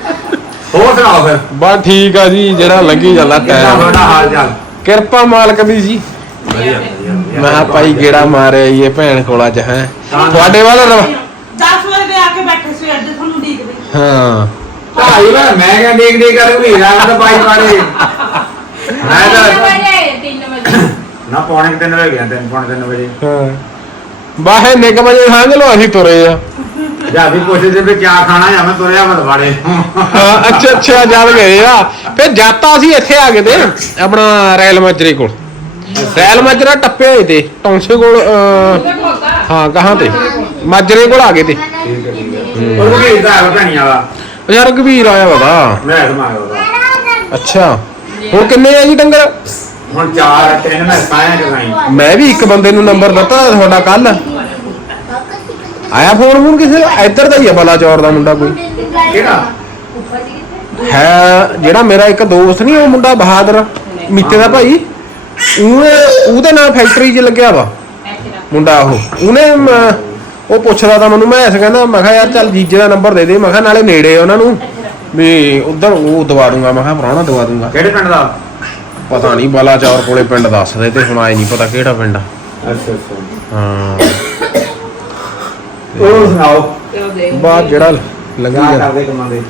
ਹੋਰ ਸੁਣਾਓ ਫਿਰ? ਬਸ ਠੀਕ ਆ ਜੀ ਜਿਹੜਾ ਲੱਗੀ ਜਾਂਦਾ ਕਿੰਨਾ ਟਾਈਮ ਤੁਹਾਡਾ ਹਾਲ ਚਾਲ ਕਿਰਪਾ ਮਾਲਕ ਦੀ ਜੀ। ਵਧੀਆ ਵਧੀਆ ਮੈਂ ਕਿਹਾ ਭਾਈ ਗੇੜਾ ਮਾਰਿਆ ਇਹ ਭੈਣ ਕੋਲ ਅੱਜ ਹੈ। ਤੁਹਾਡੇ ਵੱਲ ਰਵ- 10 ਵਜੇ ਆ ਕੇ ਬੈਠੇ ਸਵੇਰ ਦੇ ਤੁਹਾਨੂੰ ਉਡੀਕਦੇ ਹਾਂ। ਭਾਈ ਵਾ ਮੈਂ ਕਿਹਾ ਦੇਖ ਦੇਖ ਕਰੂੰਗੀ ਰਾਤ ਦਾ ਬਾਈ ਪਾੜੇ ਮੈਂ ਤਾਂ 3 ਵਜੇ 3 ਵਜੇ। ਨਾ ਪੌਣੇ 3 ਵਜੇ ਗਿਆ 3 ਪੌਣੇ 3 ਵਜੇ। ਹਾਂ। ਬਾਹੇ ਨਿਕ ਵਜੇ ਸਮਝ ਲਓ ਅਸੀਂ ਤੁਰੇ ਆ। ਜਾਂ ਵੀ ਪੁੱਛਦੇ ਵੀ ਕਿਆ ਖਾਣਾ ਜਾਂ ਮੈਂ ਤੁਰਿਆ ਬਲਵਾੜੇ ਹਾਂ ਅੱਛਾ ਅੱਛਾ ਜਦ ਗਏ ਆ। ਫਿਰ ਜਾਤਾ ਅਸੀਂ ਇੱਥੇ ਆ ਗਏ ਤੇ ਆਪਣਾ ਰੈਲ ਮਾਜਰੇ ਕੋਲ। ਰੈਲ ਮਾਜਰਾ ਟੱਪੇ ਹੋਏ ਤੇ ਟੌਂਸੇ ਕੋਲ ਅਹ, ਹਾਂ ਕਹਾਂ ਤੇ। ਮਾਜਰੇ ਕੋਲ ਆ ਗਏ ਤੇ। ਉਹ ਵੀ ਇਦਾਂ ਹੈ ਭੈਣੀਆਂ ਵਾਲਾ ਉਹ ਯਾਰ ਗੰਭੀਰ ਆਇਆ ਬਾਬਾ ਮੈਂ ਸਮਾਇਆ ਉਹਦਾ। ਅੱਛਾ। ਹੁਣ ਕਿੰਨੇ ਆ ਜੀ ਡੰਗਰ? ਹੁਣ ਚਾਰ ਤਿੰਨ ਮੈਂ ਸਾਇਆ ਕਰਾਈ ਮੈਂ ਵੀ ਇੱਕ ਬੰਦੇ ਨੂੰ ਨੰਬਰ ਦਿੱਤਾ ਤੁਹਾਡਾ ਕੱਲ ਆਇਆ ਫੋਨ ਫੋਨ ਕਿਸੇ ਦਾ? ਇੱਧਰ ਦਾ ਹੀ ਆ ਬਲਾਚੌਰ ਦਾ ਮੁੰਡਾ ਕੋਈ। ਕਿਹੜਾ? ਹੈ ਜਿਹੜਾ ਮੇਰਾ ਇੱਕ ਦੋਸਤ ਨਹੀਂ ਉਹ ਮੁੰਡਾ ਬਹਾਦਰ ਮਿੱਤੇ ਦਾ ਭਾਈ। ਉਹਨੇ ਉਹਦੇ ਨਾਲ ਫੈਕਟਰੀ 'ਚ ਲੱਗਿਆ ਵਾ। ਮੁੰਡਾ ਉਹ। ਉਹਨੇ ਉਹ ਪੁੱਛਦਾ ਤਾਂ ਮੈਨੂੰ ਮੈਂ ਐਸ ਕਹਿੰਦਾ ਮੈਂ ਕਿਹਾ ਯਾਰ ਚੱਲ ਜੀਜੇ ਦਾ ਨੰਬਰ ਦੇ ਦੇ। ਮੈਂ ਕਿਹਾ ਨਾਲੇ ਨੇੜੇ ਆ ਉਹਨਾਂ ਨੂੰ। ਵੀ ਉਧਰ ਉਹ ਦਵਾ ਦੂੰਗਾ। ਮੈਂ ਕਿਹਾ ਪ੍ਰਾਹੁਣਾ ਦਵਾ ਦੂੰਗਾ। ਕਿਹੜੇ ਪਿੰਡ ਦਾ? ਪਤਾ ਨਹੀਂ ਬਲਾਚੌਰ ਕੋਲੇ ਪਿੰਡ ਦੱਸਦੇ ਤੇ ਹੁਣ ਆਏ ਨਹੀਂ ਪਤਾ ਕਿਹੜਾ ਪਿੰਡ ਆ। ਅੱਛਾ ਅੱਛਾ। ਹਾਂ। ਉਹ ਸੁਣਾਓ। ਬਾਅਦ ਜਿਹੜਾ ਲੱਗੀ ਕਿਆ ਜਾਂਦਾ ਕਰਦੇ ਕਮਾਂ ਦੇ।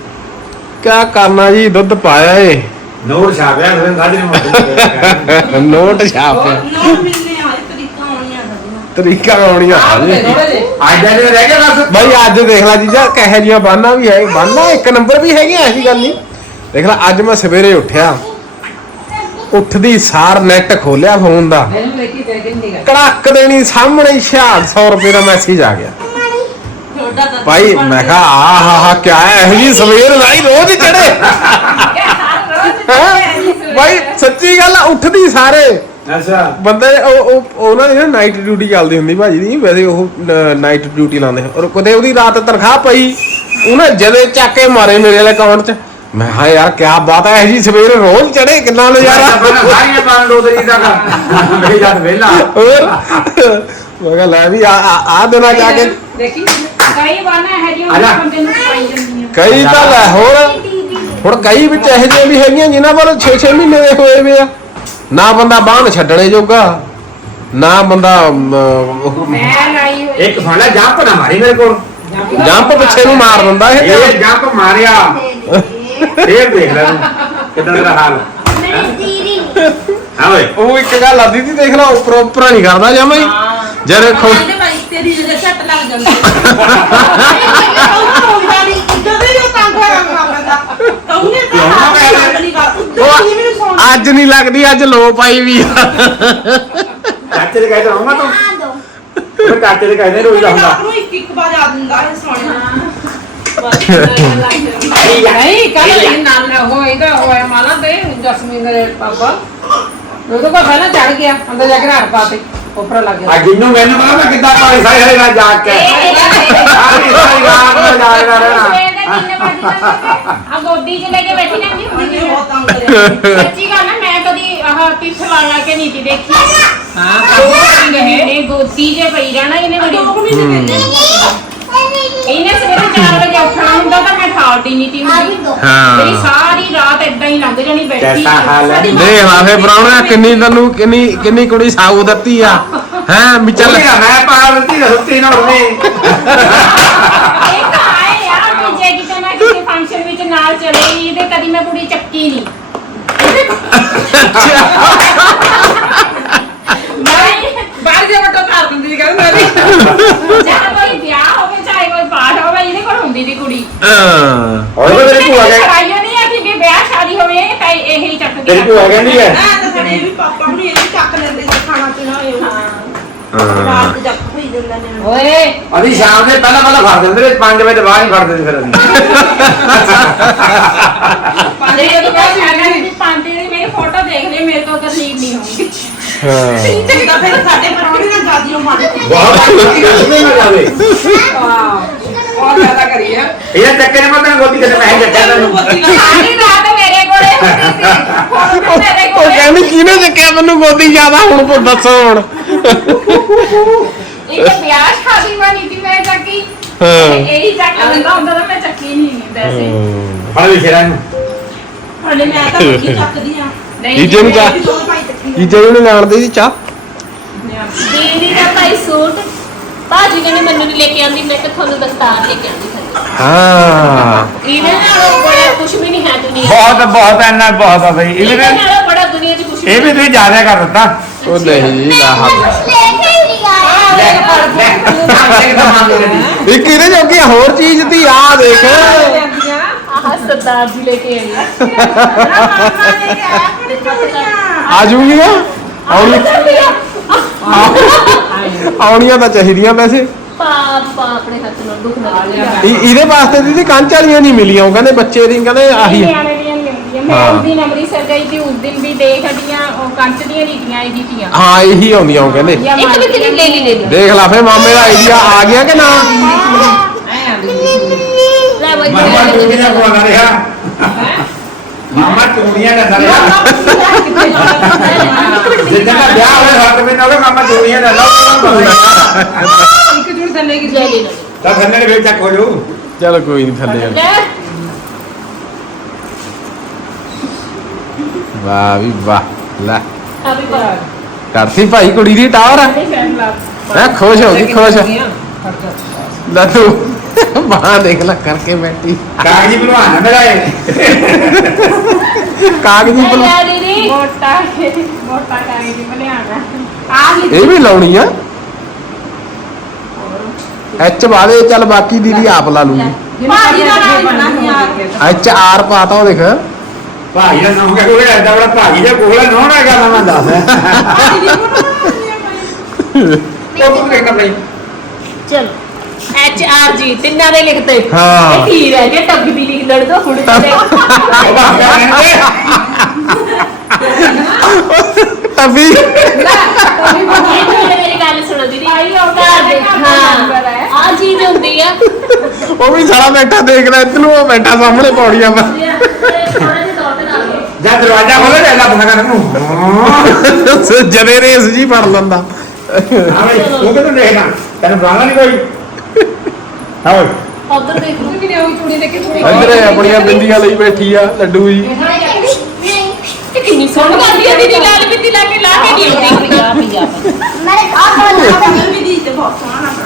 ਕਿਆ ਕਰਨਾ ਜੀ ਦੁੱਧ ਪਾਇਆ ਏ। ਨੋਟ ਛਾਪਿਆ ਫਿਰ ਸਾਡੀ ਨੂੰ ਮੋਟੀ ਨੋਟ ਛਾਪ। ਨੋਟ ਮਿਲਨੇ ਆ ਤਰੀਕਾ ਆਉਣੀਆਂ ਸਾਡੀਆਂ। ਤਰੀਕਾ ਆਉਣੀਆਂ ਆਪ ਦੇ ਥੋੜੇ ਜੇ ਅੱਜ ਦੇ ਰਹਿ ਗਿਆ ਬਸ। ਬਾਈ ਅੱਜ ਦੇਖ ਲੈ ਜੀਜਾ ਕਹੇ ਜੀਆਂ ਬਾਨਾ ਵੀ ਹੈ ਬਾਨਾ ਇੱਕ ਨੰਬਰ ਵੀ ਹੈਗੇ ਐਸੀ ਗੱਲ ਨਹੀਂ। ਦੇਖ ਲੈ ਅੱਜ ਮੈਂ ਸਵੇਰੇ ਉੱਠਿਆ। ਉੱਠਦੀ ਸਾਰ ਨੈਟ ਖੋਲਿਆ ਫੋਨ ਦਾ। ਮੈਨੂੰ ਲੈ ਕੇ ਦੇ ਕੇ ਨਹੀਂ ਗਾ ਕੜਾਕ ਦੇਣੀ ਸਾਹਮਣੇ 100 ਰੁਪਏ ਦਾ ਮੈਸੇਜ ਆ ਗਿਆ। ਭਾਈ ਮੈਂ ਕਿਹਾ ਆ ਹਾ ਹਾ ਕਿਆ ਹੈ? ਇਹ ਜੀ ਸਵੇਰ ਲਾਈ ਰੋਜ਼ ਹੀ ਚੜੇ। ਭਾਈ ਸੱਚੀ ਗੱਲ ਆ ਉੱਠਦੀ ਸਾਰੇ। ਅੱਛਾ। ਬੰਦੇ ਉਹ ਉਹ ਉਹਨਾਂ ਦੀ ਨਾ ਨਾਈਟ ਡਿਊਟੀ ਚੱਲਦੀ ਹੁੰਦੀ ਭਾਜੀ ਦੀ ਵੈਸੇ ਉਹ ਨਾਈਟ ਡਿਊਟੀ ਲਾਉਂਦੇ ਔਰ ਕਦੇ ਉਹਦੀ ਰਾਤ ਤਨਖਾਹ ਪਈ ਉਹਨੇ ਜਦੇ ਚੱਕ ਕੇ ਮਾਰੇ ਮੇਰੇ ਵਾਲੇ ਅਕਾਊਂਟ 'ਚ। ਮੈਂ ਹਾਂ ਯਾਰ ਕੀ ਬਾਤ ਹੈ ਜੀ ਸਵੇਰ ਰੋਜ਼ ਚੜੇ ਕਿੰਨਾ ਨਜ਼ਾਰਾ। ਸਾਰੀਆਂ ਪਾਣ ਦੋ ਤਰੀ ਤੱਕ। ਮੇਰੀ ਜਦ ਵੇਲਾ ਹੋਰ? ਮੈਂ ਕਿਹਾ ਲੈ ਵੀ ਆ ਆ- ਆ ਦੇਣਾ ਜਾ ਕੇ। ਦੇਖੀ। ਕਈ ਆਜਾ। ਬੰਦੇ ਨੂੰ ਪਾਈ ਜਾਂਦੀਆਂ। ਕਈ ਤਾਂ ਲੈ ਹੋਰ। ਹੁਣ ਕਈ ਵਿੱਚ ਇਹੋ ਜਿਹੀਆਂ ਵੀ ਹੈਗੀਆਂ ਜਿਨ੍ਹਾਂ ਪਰ 6-6 ਮਹੀਨੇ ਦੇ ਹੋਏ ਵੇ ਆ। ਨਾ ਬੰਦਾ ਬਾਹਨ ਛੱਡਣੇ ਜੋਗਾ ਨਾ ਬੰਦਾ ਅਮ, ਉਹ ਮੈਂ ਲਾਈ ਹੋਈ। ਇੱਕ ਸੁਣ ਲੈ ਜੰਪ ਨਾ ਮਾਰੀ ਮੇਰੇ ਕੋਲ। ਜੰਪ ਪਿੱਛੇ ਨੂੰ ਮਾਰ ਦਿੰਦਾ ਇਹ ਇਹ ਜੰਪ ਮਾਰਿਆ। ਫੇਰ ਦੇਖ ਲੈ ਤੂੰ ਕਿਦਾਂ ਤੇਰਾ ਹਾਲ। ਮੇਰੀ ਦੀਦੀ ਨਹੀਂ। ਹਾਂ ਓਏ। ਉਹ ਇੱਕ ਗੱਲ ਆਦੀ ਦੀ ਦੇਖ ਲਾ ਉੱਪਰ ਉੱਪਰ ਨਹੀਂ ਕਰਦਾ ਜਮਾ ਹੀ। ਜਦ ਖੋ ਕਹਿੰਦੇ ਭਾਈ ਤੇਰੀ ਜਿਹੜੇ ਛੱਟ ਲੱਗ ਜਾਂਦੀ ਜਦੋਂ ਹੀ ਉਹ ਤੰਗ ਹੋਇਆ ਮਾਰਦਾ ਕਹੂੰਗੇ ਤਾਂ ਕਿਉਂ ਨਾ ਕਹਿ ਰਹੇ? ਅਗਲੀ ਗੱਲ ਉੱਧਰ ਹੀ ਮੈਨੂੰ ਸੌਣ ਅੱਜ ਨਹੀਂ ਲੱਗਦੀ ਅੱਜ ਲੋ ਪਾਈ ਵੀ ਆ ਚਾਚੇ ਦੇ ਕਹਿੰਦਾ ਹਾਂ ਤੂੰ ਆ ਦੋ ਉਹ ਚਾਚੇ ਦੇ ਕਹਿੰਦੇ ਰੋਜ਼ ਦਾ ਹੁੰਦਾ ਰਾਤ ਨੂੰ ਇੱਕ ਇੱਕ ਵਾਰ ਆ ਦਿੰਦਾ ਇਹ ਸੌਣਾ ਨਹੀਂ ਕੱਲ ਇਹ ਨਾਲ ਨਾ ਹੋਏ ਇਹਦਾ ਹੋਇਆ ਮਾਲਾ ਤੇ ਜਸਮੀਨ ਦੇ ਪਾਪਾ ਉਹ ਤਾਂ ਪਹਿਲਾਂ ਚੜ ਗਿਆ ਅੰਦਰ ਜਾ ਕੇ ਰਾਤ ਪਾਤੇ ਉੱਪਰ ਲੱਗ ਆ ਗਿਆ ਜਿੰਨੂੰ ਮੈਨੂੰ ਪਤਾ ਮੈਂ ਕਿੱਦਾਂ ਪਾਣੀ ਸਾਰੀ ਸਾਰੀ ਰਾਤ ਜਾਗ ਕੇ। ਸਾਰੀ ਸਾਰੀ ਰਾਤ ਰਹਿਣਾ। ਦੇ ਤਿੰਨ ਵਜੇ ਤੱਕ ਆ। ਗੋਦੀ 'ਚ ਲੈ ਕੇ ਬੈਠੀ ਰਹਿੰਦੀ ਹੁੰਦੀ ਸੀ। ਬਹੁਤ ਤੰਗ ਕਰਿਆ। ਸੱਚੀ ਗੱਲ ਹੈ ਮੈਂ ਕਦੀ ਆਹ ਪਿੱਠ ਲਾ ਲਾ ਕੇ ਨਹੀਂ ਸੀ ਦੇਖੀ। ਹਾਂ ਇਹਨੇ ਗੋਦੀ 'ਚ ਪਈ ਰਹਿਣਾ ਇਹਨੇ ਬੜੀ ਇਹਨੇ ਸਵੇਰੇ 4 ਵਜੇ ਉੱਠਣਾ ਹੁੰਦਾ ਤਾਂ ਮੈਂ ਠਾਲਦੀ ਨਹੀਂ ਤੀ ਆ ਵੀ ਹੁੰਦੀ ਦੋ ਮੇਰੀ ਸਾਰੀ ਰਾਤ ਏਦਾਂ ਹੀ ਲੰਘ ਜਾਣੀ ਬੈਠੀ ਕੈਸਾ ਹਾਲ ਹੈ? ਦੇਖ ਲਾ ਫੇ ਪ੍ਰਾਹੁਣਾ ਕਿੰਨੀ ਤੈਨੂੰ ਕਿੰਨੀ ਕਿੰਨੀ ਕੁੜੀ ਸਾਊ ਦਿੱਤੀ ਆ? ਹੈ ਵੀ ਚੱਲ। ਚੱਲ ਮੈਂ ਪਾ ਦਿੱਤੀ ਤਾਂ ਸੁੱਤੀ ਨਾ ਉੱਠੀ ਇਹ ਤਾਂ ਆਏ ਯਾਰ ਕਿ ਜੇ ਕਿਤੇ ਮੈਂ ਕਿਸੇ ਫੰਕਸ਼ਨ ਵਿੱਚ ਨਾਲ ਚਲੇ ਗਈ ਤੇ ਕਦੀ ਮੈਂ ਕੁੜੀ ਚੱਕੀ ਨਹੀਂ ਮੈਂ ਬਾਹਰ ਜਾ ਬਟੋ ਕਰ ਦਿੰਦੀ ਸੀ ਕਹਿੰਦਾ ਮੈਂ ਚਾਹੇ ਕੋਈ ਵਿਆਹ ਆਉਂਦੀ ਦੀ ਕੁੜੀ। ਹਾਂ। ਹੋਰ ਤਾਂ ਤੇਰੀ ਭੂਆ ਕਹਿ ਕਰਾਈਓ ਨਹੀਂ ਅਸੀਂ ਵੀ ਵਿਆਹ ਸ਼ਾਦੀ ਹੋਵੇ ਤਾਂ ਇਹ ਹੀ ਚੱਕ ਤੇਰੀ ਭੂਆ ਕਹਿੰਦੀ ਹੈ। ਹਾਂ ਤਾਂ ਸਾਡੇ ਵੀ ਪਾਪਾ ਨੂੰ ਇਹ ਵੀ ਚੱਕ ਲੈਂਦੇ ਸੀ ਖਾਣਾ ਪੀਣਾ ਹੋਏ ਹਾਂ। ਰਾਤ ਜੱਪ ਹੋਈ ਜਾਂਦਾ ਨੇ। ਓਏ। ਅਸੀਂ ਸ਼ਾਮ ਦੇ ਪਹਿਲਾਂ ਪਹਿਲਾਂ ਫੜ ਦਿੰਦੇ ਨੇ 5 ਵਜੇ ਬਾਅਦ ਹੀ ਫੜ ਦਿੰਦੇ ਫਿਰ ਅਸੀਂ। ਪਾਲੇ ਜਦੋਂ ਕਹਿੰਦੇ ਨੇ ਪਾਂਦੇ ਨੇ ਮੇਰੀ ਫੋਟੋ ਦੇਖ ਲਈ ਮੇਰੇ ਤੋਂ ਤਸਲੀਮ ਨਹੀਂ ਹੋਊਗੀ ਹਾਂ। ਜਿੱਦਾਂ ਫਿਰ ਸਾਡੇ ਪਰੌਣੇ ਨਾਲ ਜਾਦੀ ਉਹ ਮੰਨ ਵਾਹ ਕਿਵੇਂ ਨਾ ਜਾਵੇ ਵਾਹ ਬਹੁਤ ਜ਼ਿਆਦਾ ਕਰੀ ਆ। ਇਹ ਚੱਕਰ ਮਤ ਨਾ ਗੋਦੀ ਤੇ ਮੈਂ ਜੱਟਿਆ ਤੈਨੂੰ ਸਾਰੀ ਰਾਤ ਮੇਰੇ ਕੋਲੇ ਹੁੰਦੀ ਸੀ। ਹੁਣ ਤਾਂ ਮੇਰੇ ਉਹ ਕੋਲੇ ਕਹਿੰਦੀ ਕਿਹਨੇ ਚੱਕਿਆ ਮੈਨੂੰ ਗੋਦੀ ਜ਼ਿਆਦਾ? ਹੁਣ ਪੁੱਤ ਦੱਸੋ ਹੁਣ। ਇੱਕ ਵਿਆਹ ਸ਼ਾਦੀ ਵਾਲੀ ਦੀ ਮੈਂ ਚੱਕੀ। ਹਾਂ। ਇਹੀ ਚੱਕ ਲੈਂਦਾ ਹੁੰਦਾ ਤਾਂ ਮੈਂ ਚੱਕੀ ਨਹੀਂ ਵੈਸੇ। ਫੜ ਵੀ ਸ਼ੇਰਾਂ ਨੂੰ। ਹਲੇ ਮੈਂ ਤਾਂ ਮੁੱਠੀ ਚੱਕਦੀ ਆ ਨਹੀਂ [LAUGHS] ਜੀਜੇ ਨੂੰ ਚਾਹ ਦੋ ਭਾਈ ਚੱਕੀ ਜੀਜੇ ਨੂੰ ਨੀ ਲੈਣ ਦੇ ਜੀ ਚਾਹ। ਦੀਦੀ ਦਾ ਭਾਈ ਸੂਟ ਭਾਜੀ ਕਹਿੰਦੇ ਮੈਨੂੰ ਨਹੀਂ ਲੈ ਕੇ ਆਂਦੀ ਮੈਂ ਕਿ ਤੁਹਾਨੂੰ ਦਸਤਾਰ ਲੈ ਕੇ ਆਂਦੀ ਥੱਲੇ ਹਾਂ। ਇਹਦੇ ਨਾਲੋਂ ਬੜਾ ਕੁਝ ਵੀ ਨਹੀਂ ਹੈ ਦੁਨੀਆ ਬਹੁਤ ਬਹੁਤ ਇੰਨਾ ਬਹੁਤ ਆ ਬਈ। ਇਹ ਵੀ ਇਹਦੇ ਨਾਲੋਂ ਬੜਾ ਦੁਨੀਆ 'ਚ ਕੁਝ ਇਹ ਵੀ ਤੁਸੀਂ ਜ਼ਿਆਦਾ ਕਰ ਦਿੱਤਾ। ਉਹ ਨਹੀਂ ਲਾ ਹੱਥ। ਕੁਛ ਲੈ ਕੇ ਹੀ ਨਹੀਂ ਆਇਆ ਲੈ ਲੈ ਲੈ ਮੰਗ ਲੈਣੀ ਇੱਕ ਇਹਦੇ ਜੋਗੀ ਹੋਰ ਚੀਜ਼ ਦੀ ਆ ਦੇਖ। ਆਹ ਸਰਦਾਰ ਜੀ ਲੈ ਕੇ ਆਈ। ਆ ਮਾਮਾ ਨੇ? ਆ। ਆਉਣੀ ਆਉਣੀਆਂ ਤਾਂ ਚਾਹੀਦੀਆਂ ਵੈਸੇ। ਪਾਪਾ ਆਪਣੇ ਹੱਥ ਨਾਲ ਦੁੱਖ ਨਾ ਇਹ- ਇਹਦੇ ਵਾਸਤੇ ਦੀਦੀ ਕੰਚ ਵਾਲੀਆਂ ਨਹੀਂ ਮਿਲੀਆਂ। ਉਹ ਕਹਿੰਦੇ ਬੱਚੇ ਦੀ ਕਹਿੰਦੇ ਆਹੀ ਨਿਆਣੇ ਦੀਆਂ ਲੈਂਦੀਆਂ ਮੈਂ ਹਾਂ। ਉਸ ਦਿਨ ਅੰਮ੍ਰਿਤਸਰ ਗਈ ਸੀ ਉਸ ਦਿਨ ਵੀ ਦੇਖ ਹਟੀਆਂ ਉਹ ਕੰਚ ਦੀਆਂ ਨੀਤੀਆਂ ਇਹਦੀ ਤੀਆਂ ਹਾਂ ਇਹੀ ਆਉਂਦੀਆਂ ਉਹ ਕਹਿੰਦੇ। ਜਾਂ ਇੱਕ ਵੀ ਤੇਰੀ ਲੈ ਲਈ ਲੈ ਲਈ ਦੇਖ ਲਾ ਫੇ ਮਾਮੇ ਦਾ ਆਈਡੀਆ ਆ ਗਿਆ ਕਿ ਨਾ? ਲੈ ਬਾਈ ਮਾਮਾ ਚੂੜੀਆਂ ਪਵਾ ਰਿਹਾ? ਮਾਮਾ ਚੂੜੀਆਂ ਦਾ ਰਿਹਾ। ਜਿੱਦਾਂ ਦਾ ਵਿਆਹ ਹੋਇਆ ਹੱਥ ਵਿੱਚ ਨਾਲ ਮਾਮਾ ਚੂੜੀਆਂ ਦਾ ਲਾ ਇੱਕ ਜੁੜ ਥੱਲੇ ਕੀ ਲੈ ਲਈ ਲੈ ਤਾਂ ਥੱਲੇ ਦੇ ਵਿੱਚ ਚੱਕ ਹੋ ਜਾਊ। ਚਲ ਕੋਈ ਨਹੀਂ ਥੱਲੇ ਚੱਲ ਲੈ। ਵਾਹ ਵੀ ਵਾਹ ਲੈ। ਆ ਵੀ ਕਰਤੀ ਭਾਈ ਕੁੜੀ ਦੀ ਟਾਵਰ? ਹੈ ਖੁਸ਼ ਹੋ ਗਈ ਖੁਸ਼ ਲੈ ਤੂੰ ਬਾਹ ਦੇਖ ਲੈ ਕਰਕੇ ਬੈਠੀ। ਕਾਗਜੀ ਬਣਵਾਣਾ ਮੇਰਾ ਇਹ। ਕਾਗਜ਼ੀ ਦੀਦੀ। ਮੋਟਾ ਮੋਟਾ ਕਰਾਂਗੇ ਜੀ ਬਣਿਆਣਾ ਆ ਇਹ ਵੀ ਲਾਉਣੀ ਆ? ਐਚ ਬਾਦੇ ਚੱਲ ਬਾਕੀ ਦੀਦੀ ਆਪ ਲਾ ਲੂਗੀ। ਭਾਜੀ ਦਾ ਨਾਮ ਬਣਾ ਯਾਰ ਐਚ ਆਰ ਪਾਤਾ ਉਹ ਦੇਖ। ਭਾਈ ਦਾ ਨਾਮ ਕਿਹਾ ਕੋਈ ਐਡਾ ਬੜਾ ਭਾਜੀ ਦਾ ਕੋਹਲਾ ਨੋਂ ਨਾ ਕਰਨਾ ਮੈਂ ਦੱਸ ਉਹ ਕੋਈ ਕੰਮ ਨਹੀਂ ਚਲੋ ਐਚ ਆਰ ਜੀ ਤਿੰਨਾਂ ਦੇ ਲਿਖਤੇ। ਹਾਂ। ਇਹ ਕੀ ਰਹਿ ਗਿਆ ਟੱਗ ਵੀ ਲਿਖ ਲੜ ਦੋ ਫੁੱਟ ਤੇ [LAUGHS] ਉਹ ਬਾਪ ਕਹਿੰਦੇ ਟੱਬੀ ਮੇਰੀ ਗੱਲ ਸੁਣੋ ਦੀਦੀ ਘਰ ਦੇ ਹਾਂ ਆ ਚੀਜ਼ ਹੁੰਦੀ ਆ ਉਹ ਵੀ ਸਾਲਾ ਬੈਠਾ ਦੇਖ ਲੈ ਇੱਧਰ ਨੂੰ ਉਹ ਬੈਠਾ ਸਾਹਮਣੇ ਪੌੜੀਆਂ 'ਤੇ ਲਾ ਜਦ ਦਰਵਾਜ਼ਾ ਖੋਲੇ ਤੇ ਅੱਲਾ ਬੰਦ ਕਰਨ ਨੂੰ। ਜਦੇ ਰੇਸ ਜੀ ਫੜ ਲੈਂਦਾ। ਬਈ ਤੂੰ ਕਿਦੋਂ ਦੇਖਣਾ ਤੈਨੂੰ ਬੁਲਾਣਾ ਨਹੀਂ ਕੋਈ। ਹਾਂ ਓਏ ਉਧਰ ਦੇਖ ਲਓ। ਕਿ ਉਹ ਚੂੜੀ ਕੇ ਇਹ ਆਪਣੀਆਂ ਬਿੰਦੀਆਂ ਲਈ ਬੈਠੀ ਆ ਲੱਡੂ ਜੀ। ਇਹ ਕਿੰਨੀ ਸੋਹਣੀ ਕਰਦੀ ਆ। ਦੀਦੀ ਲਾਲ ਬਿੰਦੀ ਲਾ ਕੇ ਲਾ ਕੇ ਨਹੀਂ ਆਉਂਦੀ। ਪਿਆ ਪਿਆ ਮੇਰੇ ਘਰ ਤੋਂ ਨਾ ਵੀ ਦੀ ਤੇ ਬਹੁਤ ਸੋਹਣਾ ਲੱਗਦਾ।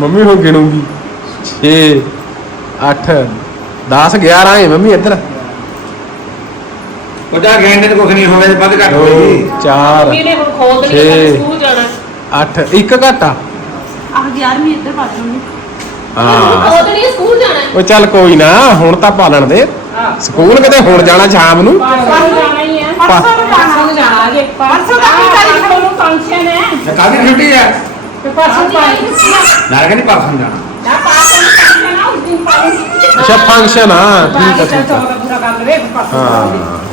ਮੰਮੀ ਹੁਣ ਗਿਣੂਗੀ। 6 8 10 11 ਹੈ ਮੰਮੀ ਇੱਧਰ। ਉਹਦਾ ਗੈਂਡੇ ਤੇ ਕੁਝ ਨਹੀਂ ਹੋਵੇ ਤੇ ਵੱਧ ਘੱਟ 2 ਹੋਏਗੀ 4 ਇਹਨੇ ਹੁਣ ਖੋਦ ਲਈ ਛੇ। ਸਕੂਲ ਜਾਣਾ। 8 ਇੱਕ ਘਟਾ। ਆਹ 11ਵੀਂ ਇੱਧਰ ਪਾ ਦੂੰਗੀ ਹਾਂ। ਖੋਦ ਨਹੀਂ ਸਕੂਲ ਜਾਣਾ ਉਹ ਚੱਲ ਕੋਈ ਨਾ ਹੁਣ ਤਾਂ ਪਾਲਣ ਦੇ। ਸਕੂਲ ਕਿਤੇ ਹੁਣ ਜਾਣਾ ਸ਼ਾਮ ਨੂੰ? ਪਰਸੋਂ ਜਾਣਾ ਹੀ ਆ ਪਰਸੋਂ ਨੂੰ ਜਾਣਾ ਨੂੰ ਜਾਣਾ ਅਜੇ ਪਰਸੋਂ ਦਾ ਕੀ ਤਾਰੀਖ ਨੂੰ ਫੰਕਸ਼ਨ ਹੈ। ਕਾਦੀ ਛੁੱਟੀ ਹੈ। ਤੇ ਪਰਸੋਂ ਪਾਈ ਨਾਲ ਕਹਿੰਦੀ ਪਰਸੋਂ ਜਾਣਾ। ਨਾ ਪਾਸ ਨੂੰ ਫੰਕਸ਼ਨ ਆ ਉਸ ਦਿਨ ਪਾਸ ਅੱਛਾ ਫੰਕਸ਼ਨ ਆ ਠੀਕ ਆ ਚੱਲ ਠੀਕ ਆ। ਚੌਦਾ ਪੂਰਾ ਕਰ ਲਵੇ ਫਿਰ ਪਰਸੋਂ ਹਾਂ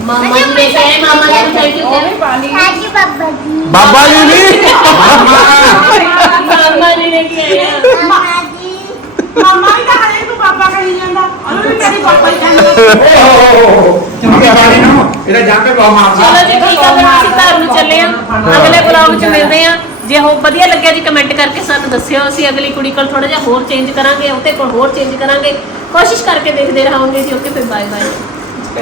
ਮਾਮਾ ਜੀ ਲੈ ਕੇ ਆਏ ਮਾਮਾ ਜੀ ਨੂੰ ਥੈਂਕ ਯੂ ਉਹ ਵੀ ਪਾ ਲਈ। ਸਾਜੀ ਬੱਬਾ ਜੀ। ਬਾਬਾ ਜੀ ਦੀ ਮਾਮਾ ਜੀ ਲੈ ਕੇ ਆਏ ਆ ਮਾਮਾ ਜੀ ਮਾਮਾ ਵੀ ਤਾਂ ਹਰੇ ਨੂੰ ਪਾਪਾ ਕਹੀ ਜਾਂਦਾ। ਉਹਨੂੰ ਵੀ ਕਦੀ ਪਾਪਾ ਹੀ ਕਹਿੰਦਾ ਚੁੰਮੀ ਬਾਣੀ ਨੂੰ। ਇਹਦਾ ਜਾਣ ਕੇ ਬਹੁਤ ਮਾਰਦਾ ਚਲੋ ਜੀ ਠੀਕ ਆ ਫਿਰ ਅਸੀਂ ਘਰ ਨੂੰ ਚੱਲੇ ਆ। ਅਗਲੇ ਬਲੌਗ 'ਚ ਮਿਲਦੇ ਆ। ਜੇ ਹੋ ਵਧੀਆ ਲੱਗਿਆ ਜੀ ਕਮੈਂਟ ਕਰਕੇ ਸਾਨੂੰ ਦੱਸਿਓ। ਅਸੀਂ ਅਗਲੀ ਕੁੜੀ ਕੋਲ ਥੋੜਾ ਜਿਹਾ ਹੋਰ ਚੇਂਜ ਕਰਾਂਗੇ ਉਹਦੇ ਕੋਲ ਹੋਰ ਚੇਂਜ ਕਰਾਂਗੇ। ਕੋਸ਼ਿਸ਼ ਕਰਕੇ ਦੇਖਦੇ ਰਹਾਂਗੇ ਜੀ। ਓਕੇ ਫਿਰ ਬਾਏ ਬਾਏ